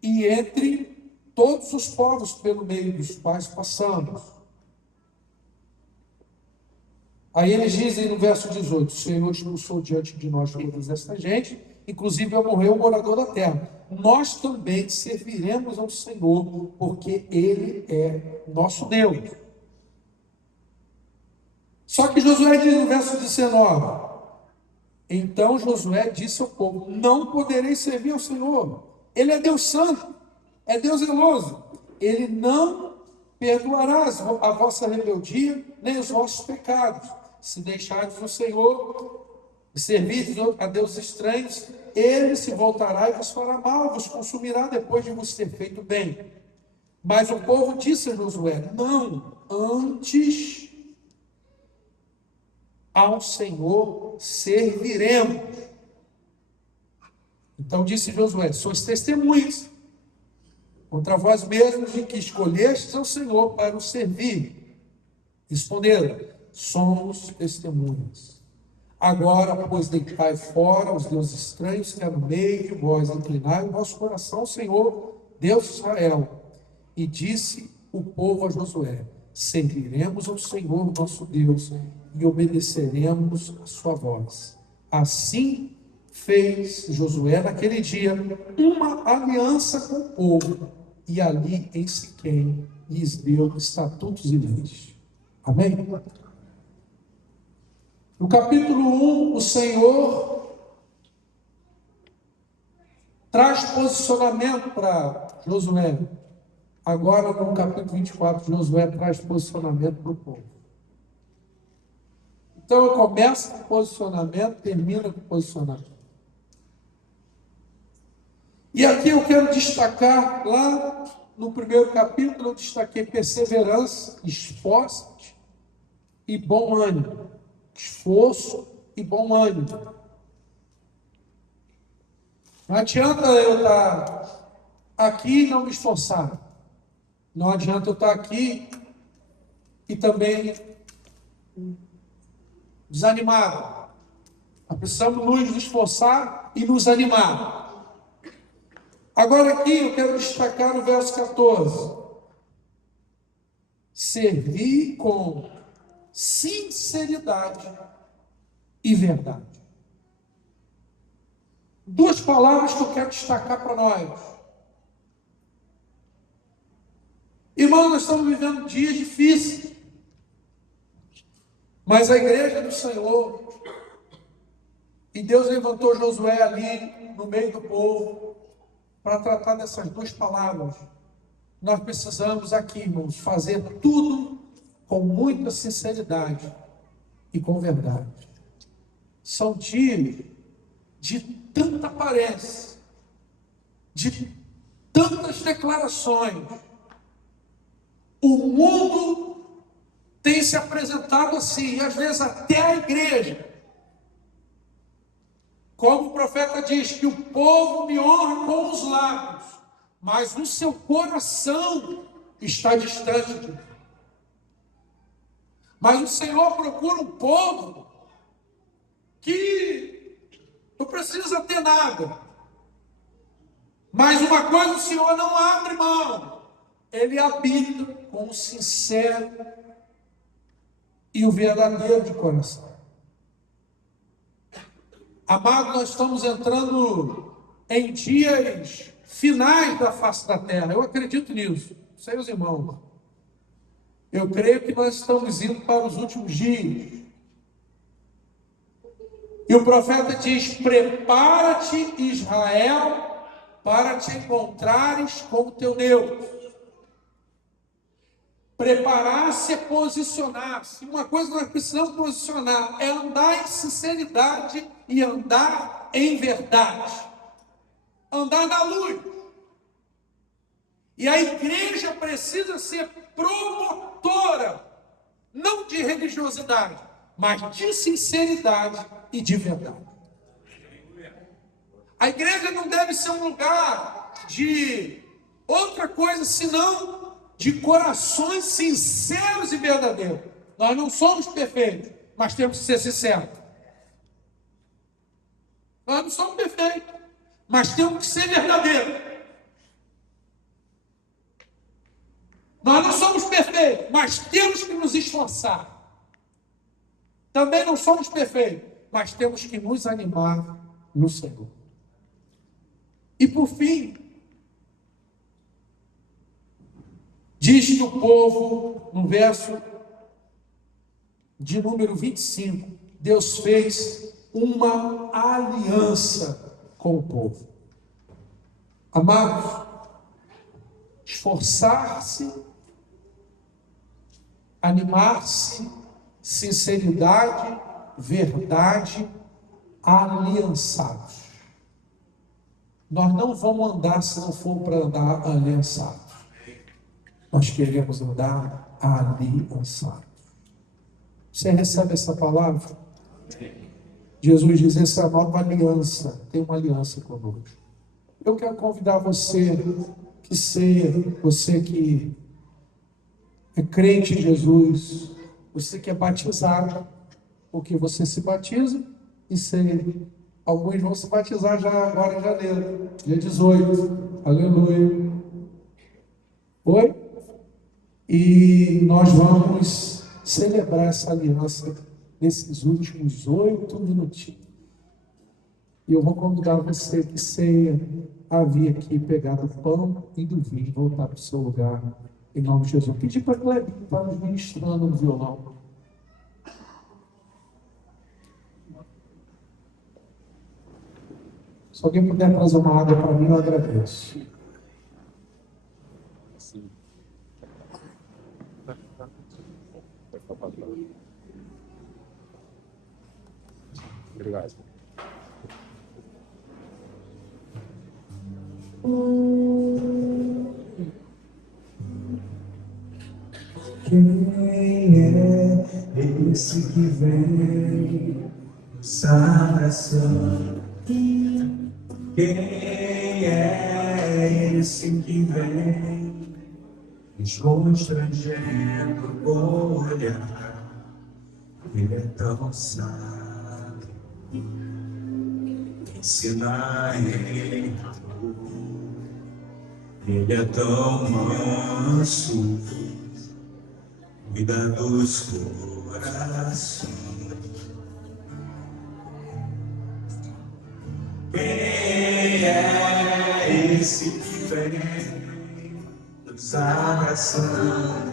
e entre todos os povos pelo meio dos quais passamos. Aí eles dizem no verso 18: o Senhor expulsou diante de nós toda esta gente, inclusive morreu o morador da terra. Nós também serviremos ao Senhor, porque Ele é nosso Deus. Só que Josué diz no verso 19: então Josué disse ao povo: não podereis servir ao Senhor. Ele é Deus santo, é Deus zeloso. Ele não perdoará a vossa rebeldia, nem os vossos pecados. Se deixardes o Senhor e servirdes a deuses estranhos, Ele se voltará e vos fará mal, vos consumirá depois de vos ter feito bem. Mas o povo disse a Josué: não, antes ao Senhor serviremos. Então disse Josué: sois testemunhas contra vós mesmos de que escolhestes ao Senhor para o servir. Responderam: somos testemunhas. Agora, pois, deitai fora os deuses estranhos que há no meio de vós, inclinai o vosso coração ao Senhor, Deus de Israel. E disse o povo a Josué: serviremos ao Senhor nosso Deus e obedeceremos a sua voz. Assim fez Josué naquele dia uma aliança com o povo, e ali em Siquém lhes deu estatutos e leis. Amém? No capítulo 1, o Senhor traz posicionamento para Josué. Agora, no capítulo 24, Josué traz posicionamento para o povo. Então, eu começo com posicionamento, termino com posicionamento. E aqui eu quero destacar, lá no primeiro capítulo, eu destaquei perseverança, esforço e bom ânimo. Esforço e bom ânimo. Não adianta eu estar aqui e não me esforçar. Não adianta eu estar aqui e também desanimado. Nós precisamos nos esforçar e nos animar. Agora aqui eu quero destacar o verso 14. Servir com sinceridade e verdade. Duas palavras que eu quero destacar para nós. Irmãos, nós estamos vivendo dias difíceis, mas a igreja do Senhor, e Deus levantou Josué ali no meio do povo para tratar dessas duas palavras. Nós precisamos aqui, irmãos, fazer tudo com muita sinceridade e com verdade. São dias de tanta aparência, de tantas declarações. O mundo tem se apresentado assim, e às vezes até a igreja. Como o profeta diz, que o povo me honra com os lábios, mas o seu coração está distante de mim. Mas o Senhor procura um povo que não precisa ter nada. Mas uma coisa o Senhor não abre mão. Ele habita com o sincero e o verdadeiro de coração. Amado, nós estamos entrando em dias finais da face da terra. Eu acredito nisso. Seus irmãos, eu creio que nós estamos indo para os últimos dias. E o profeta diz: prepara-te, Israel, para te encontrares com o teu Deus. Preparar-se é posicionar-se. Uma coisa que nós precisamos posicionar é andar em sinceridade e andar em verdade. Andar na luz. E a igreja precisa ser promotora, não de religiosidade, mas de sinceridade e de verdade. A igreja não deve ser um lugar de outra coisa senão de corações sinceros e verdadeiros. Nós não somos perfeitos, mas temos que ser sinceros. Nós não somos perfeitos, mas temos que ser verdadeiros. Nós não somos perfeitos, mas temos que nos esforçar. Também não somos perfeitos, mas temos que nos animar no Senhor. E por fim, diz que o povo, no verso de número 25, Deus fez uma aliança com o povo. Amados, esforçar-se, animar-se, sinceridade, verdade, aliançados. Nós não vamos andar se não for para andar aliançados. Nós queremos andar aliançados. Você recebe essa palavra? Jesus diz: essa é a nova aliança. Tem uma aliança conosco. Eu quero convidar você que seja, você que é crente em Jesus, você que é batizado, porque você se batiza e seja. Alguns vão se batizar já agora em janeiro, dia 18. Aleluia. Oi? E nós vamos celebrar essa aliança nesses últimos 8 minutinhos. E eu vou convidar você que ceia a vir aqui pegar do pão e do vinho, voltar para o seu lugar, em nome de Jesus. Pedir para a Clebinho estar nos ministrando no violão. Se alguém puder trazer uma água para mim, eu agradeço. Obrigado. Quem é esse que vem nos abraçando? Quem é esse que vem nos constrangendo com o olhar? Ele é tão sábio, ensina ele. Ele é tão manso, cuida dos corações. Quem é esse que vem nos abraçando?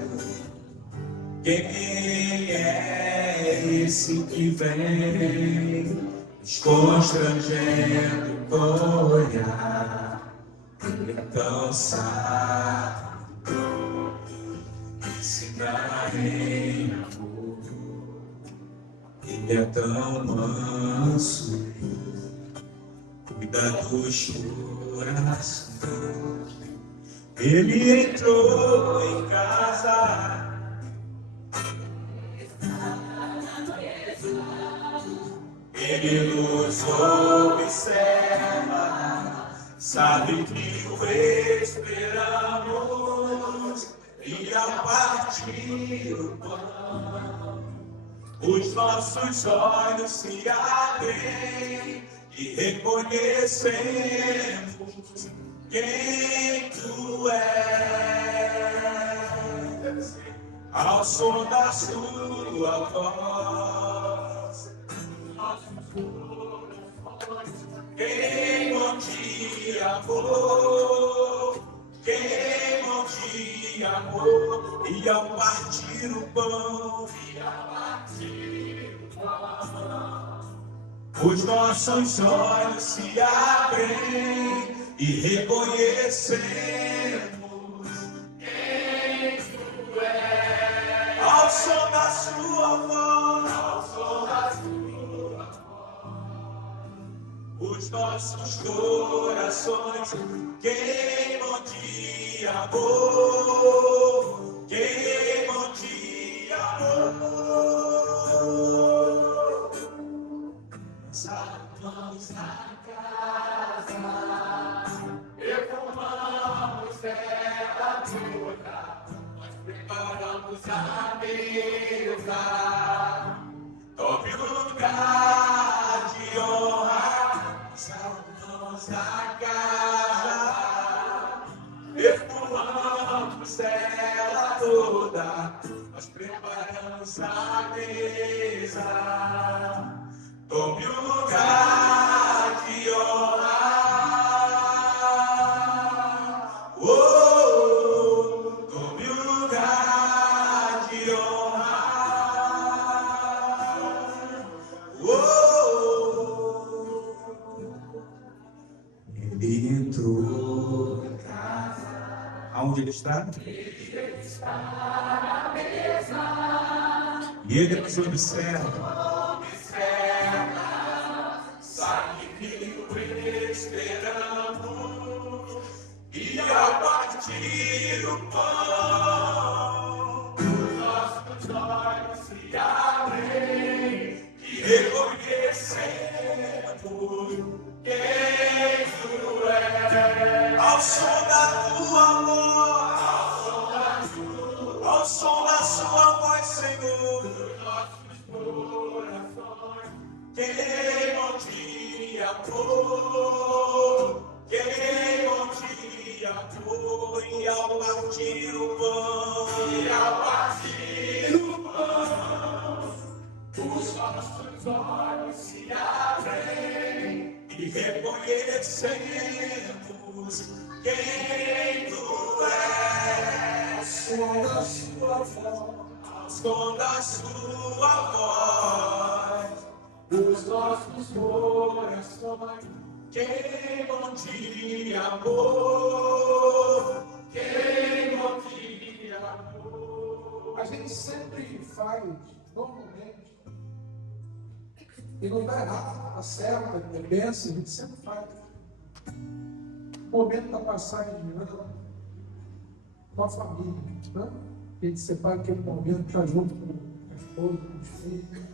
Quem é esse que vem nos constrangendo com o olhar? Ele é tão sábio, ensina em amor. Ele é tão manso, cuida dos corações. Ele entrou em casa, ele nos observa, sabe que o esperamos, e a partir do pão, os nossos olhos se abrem e reconhecemos quem tu és. Ao som da sua voz, queimam de amor, queimam de amor, e ao partir o pão, os nossos olhos se abrem e reconhecemos quem tu és. Ao som da sua voz, os nossos corações queimam de amor, queimam de amor. Salvamos a casa, perfumamos ela toda, nós preparamos a mesa, tome lugar de honra. Salvamos a casa, perfumamos ela toda, nós preparamos a mesa. Tome o lugar de honra, tome o lugar de honra, Ele entrou em casa. Aonde ele está? Ele está na mesa. E ele nos observa. Esperamos, e ao partir o pão, os nossos olhos se abrem e reconhecemos quem tu és. Ao som da tua voz, ao som da sua voz, Senhor, os nossos corações queimam de amor, queimam de amor, e ao partir o pão, os nossos olhos se abrem e reconhecemos quem tu és. Som da sua voz, som da sua voz, os nossos corações queimam de amor, queimam de amor. A gente sempre faz, normalmente, e não está errado, está certo, é bênção, a gente sempre faz. O momento da passagem de ano com a família, né? A gente separa aquele momento, está junto com a esposa, com os filhos.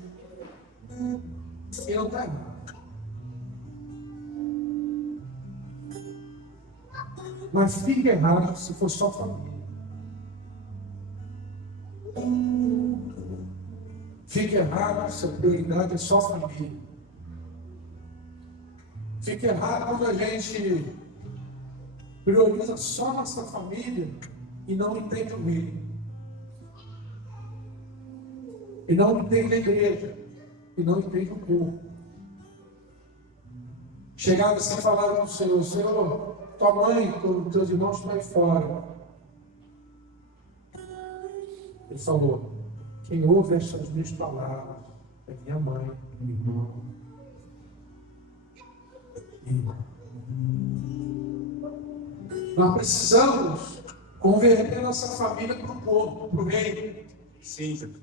E não está errado. Mas fica errado se for só família. Fica errado se a prioridade é só família. Fica errado quando a gente prioriza só nossa família e não entende o reino. E não entende a igreja. E não entende o povo. Chegava assim e falava para o Senhor: Senhor, tua mãe, teus irmãos estão aí fora. Ele falou: quem ouve estas minhas palavras é minha mãe, meu irmão. Nós precisamos converter nossa família para o povo, para o reino. Sim.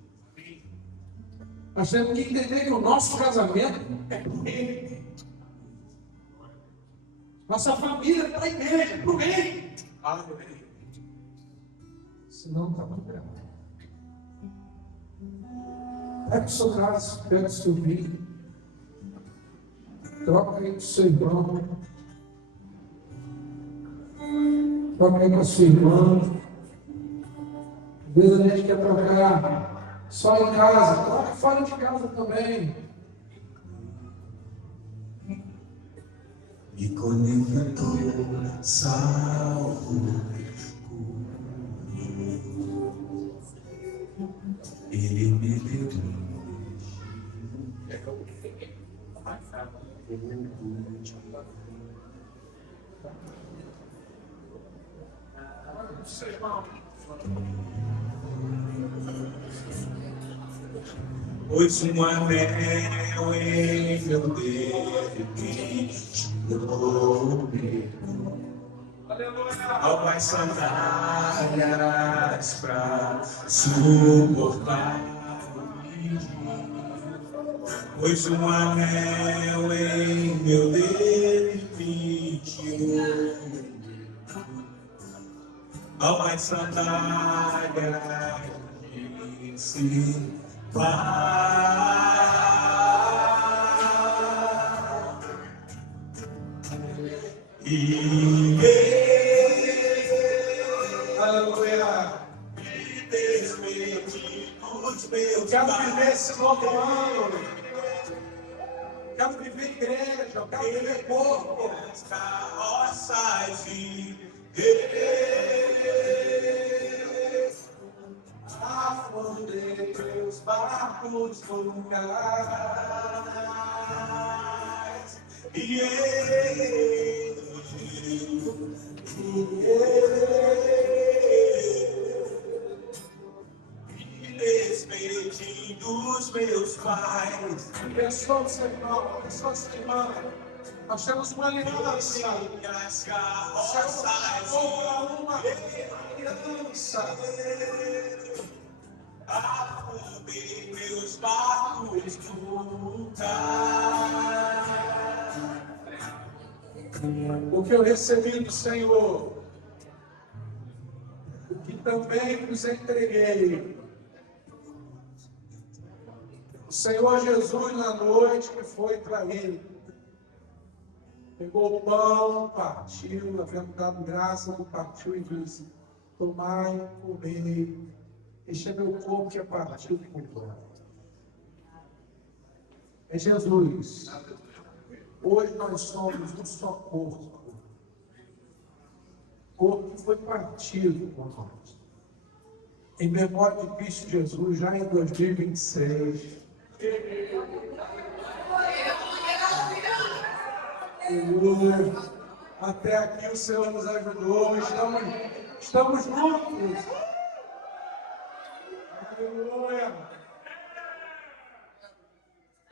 Nós temos que entender que o nosso casamento é para o reino. Nossa família é para a igreja, para o reino. Senão está muito errado. Pega o seu braço, pega o seu vinho, troca aí com o seu irmão, troca aí com a sua irmã. Às vezes a gente quer trocar só em casa, troca fora de casa também. me conectou, salvo, ele me levou. Pois um anel em meu dedo me tirou, ao mais sandálias pra suportar. Pois um anel em meu dedo me tirou, ao mais sandálias de se e aleluia, me despedi dos meus. Quero viver esse novo ano. Quero viver igreja, quero viver corpo. As carroças de Deus, afundei meus barcos no cais. E me despedi dos meus pais. Abençoa o seu irmão, abençoa a sua irmã. Nós temos uma aliança. Minhas carroças Uma aliança. afundei meus barcos no cais. O que eu recebi do Senhor, o que também vos entreguei. O Senhor Jesus, na noite que foi traído, pegou o pão, partiu, havendo dado graça, partiu e disse: tomai, comei, este é meu corpo que é partido por vós. É Jesus. Hoje nós somos um só corpo. Corpo que foi partido por nós. Em memória de Cristo Jesus, já em 2026. Até aqui o Senhor nos ajudou. Estamos juntos. Aleluia.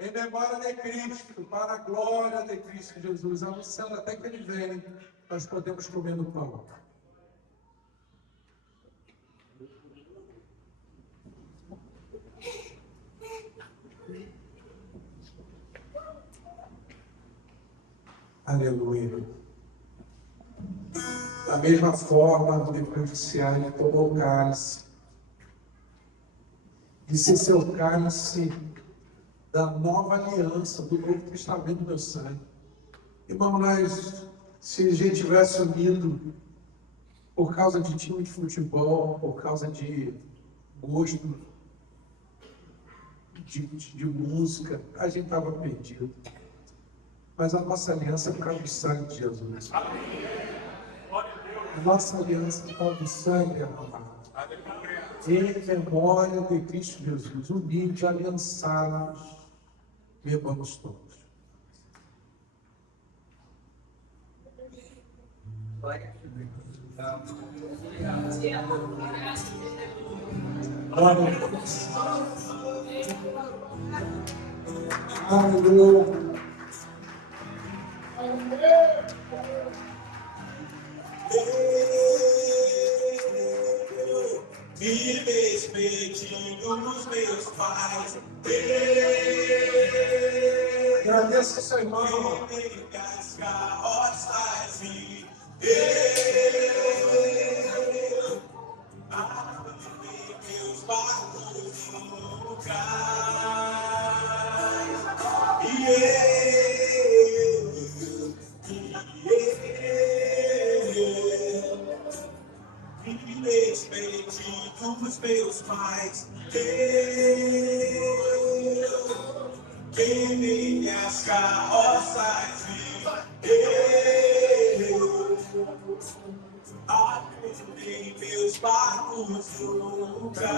Em memória de Cristo, para a glória de Cristo Jesus, anunciando até que Ele vem, nós podemos comer no pão. Aleluia. Da mesma forma, depois de cear, ele tomou o cálice. Disse: esse é o cálice da nova aliança, do Novo Testamento, meu sangue. Irmão, se a gente tivesse unido por causa de time de futebol, por causa de gosto de música, a gente estava perdido. Mas a nossa aliança é por causa do sangue de Jesus. A nossa aliança é por causa do sangue amado. Em memória de Cristo Jesus, unidos, aliançados, bebamos todos. Aleluia. Me despedi dos meus pais. Agradeça ao seu irmão. As carroças e afundei meus barcos no cais. Me despedi dos meus pais. Em minhas carroças Vamos julgar.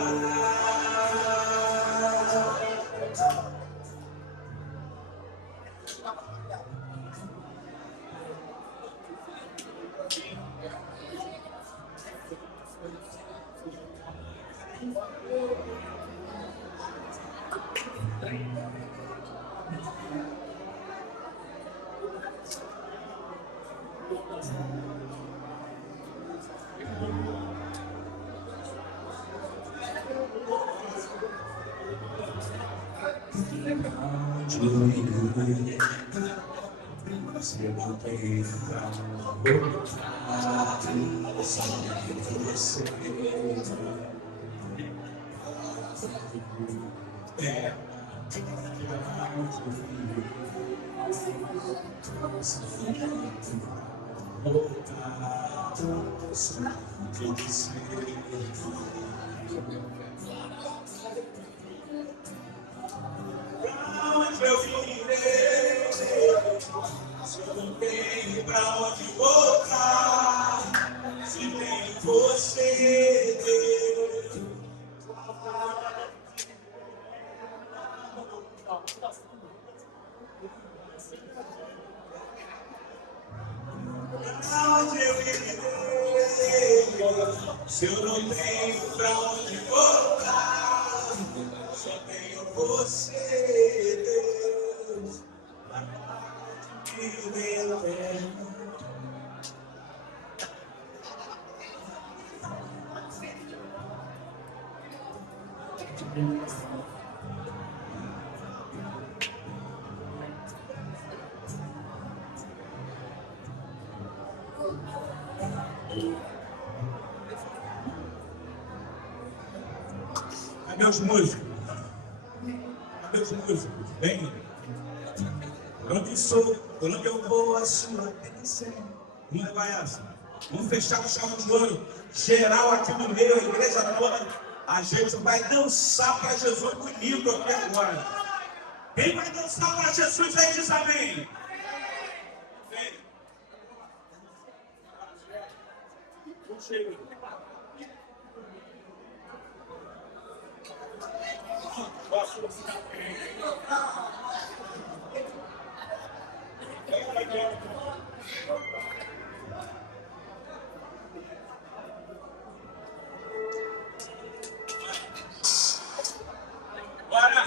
Você não tem pra você é onde eu irei, se eu não tenho pra onde voltar, se tem você, Deus. Onde eu irei, se eu não tenho pra onde voltar, só tenho você, Deus. Cadê os músicos? Cadê os músicos? Vem. Onde eu vou, a sua atenção. Vamos levar essa. Vamos fechar o chão de ouro. Geral aqui no meio, a igreja toda. A gente vai dançar para Jesus bonito aqui agora. Quem vai dançar para Jesus aí diz amém. Vem. Chega. Bora!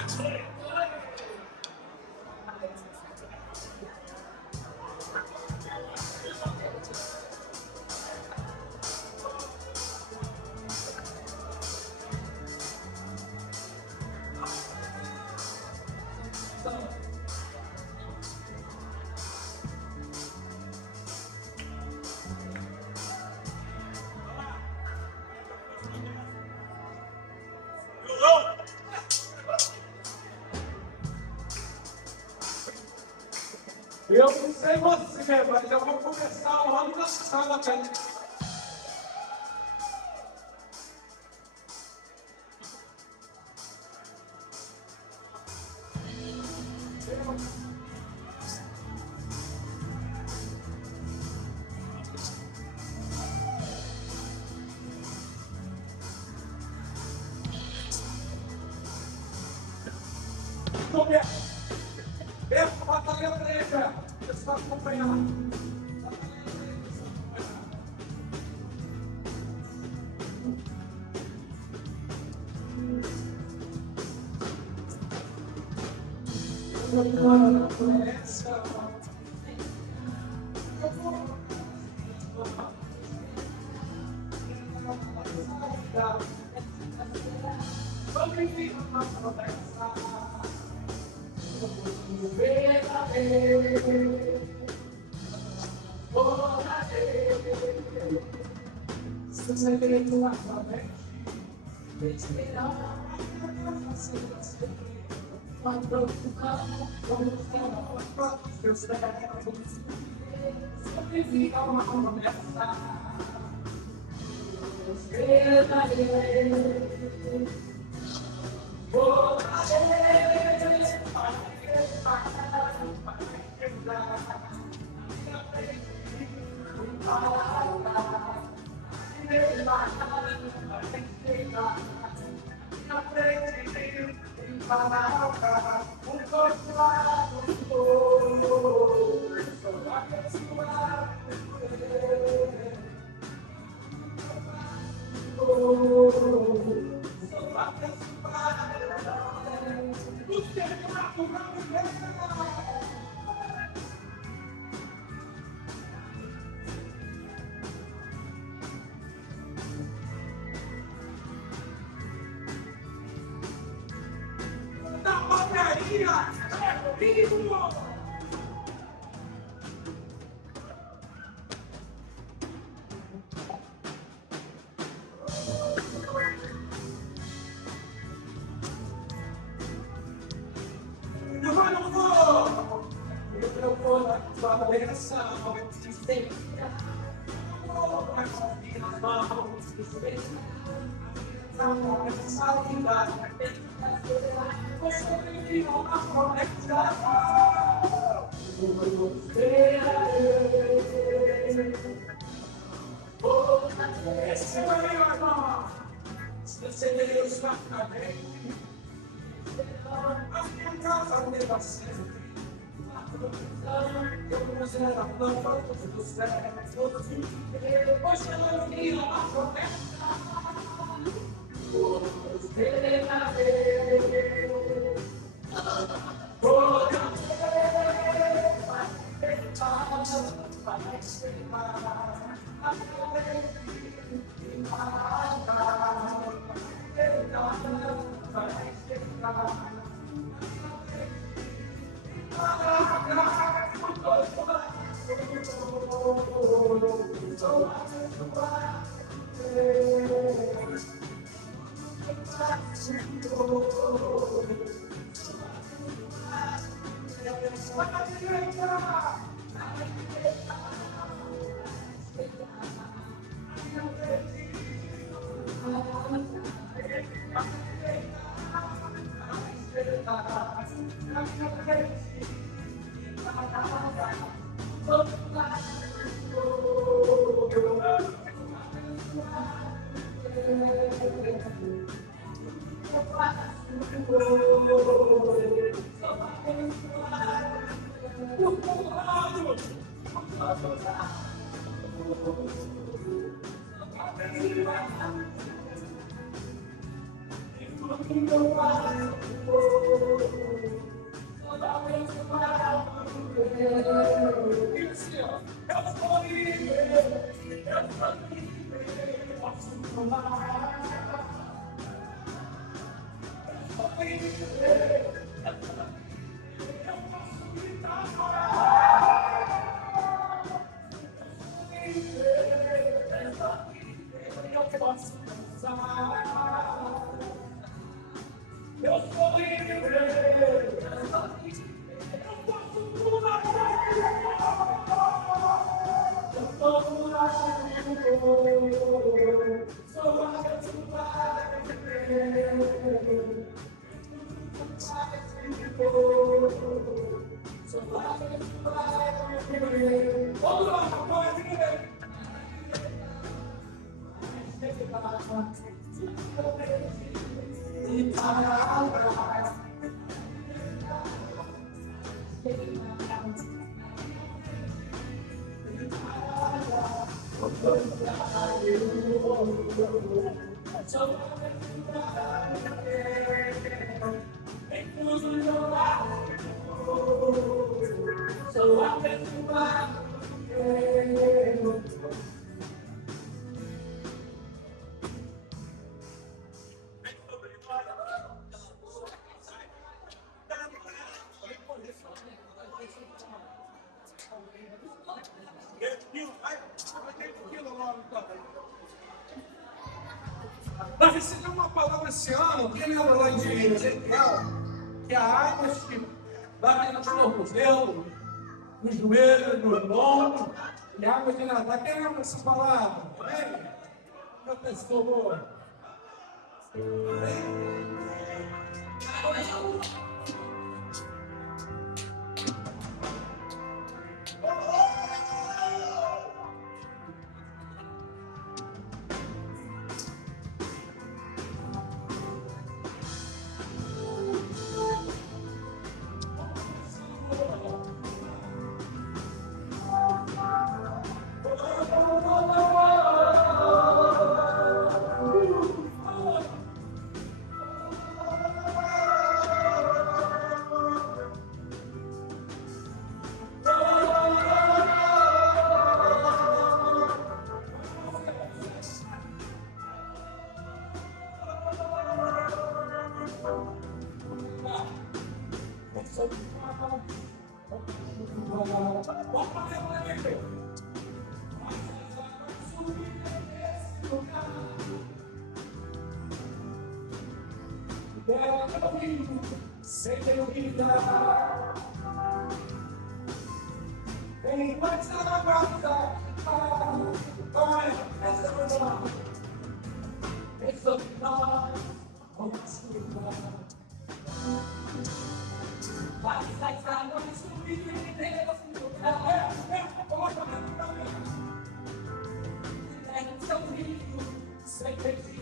Eu não sei você, mas eu vou começar o ano da sala, velho. Essa batalha preta, você está acompanhando. Na frente, para o carro, outro lado, sou abençoado por Ele. Sou abençoado por Ele. O Senhor vai me ver. Da padaria é vivo! Eu vou na tua direção, sem nas mãos, Nós recebemos uma palavra esse ano, quem lembra lá de Ezequiel, que há águas que batem no tornozelo, nos joelhos, nos lombos, e águas de nadar. Quem lembra dessa palavra? Amém? Uma pessoa boa. Sem dúvida, vem mais a guarda, olha, essa verdade, essa verdade, vamos estudar. Vai sair no escuro, Deus me lugar, olha, é seu filho, sem dúvida.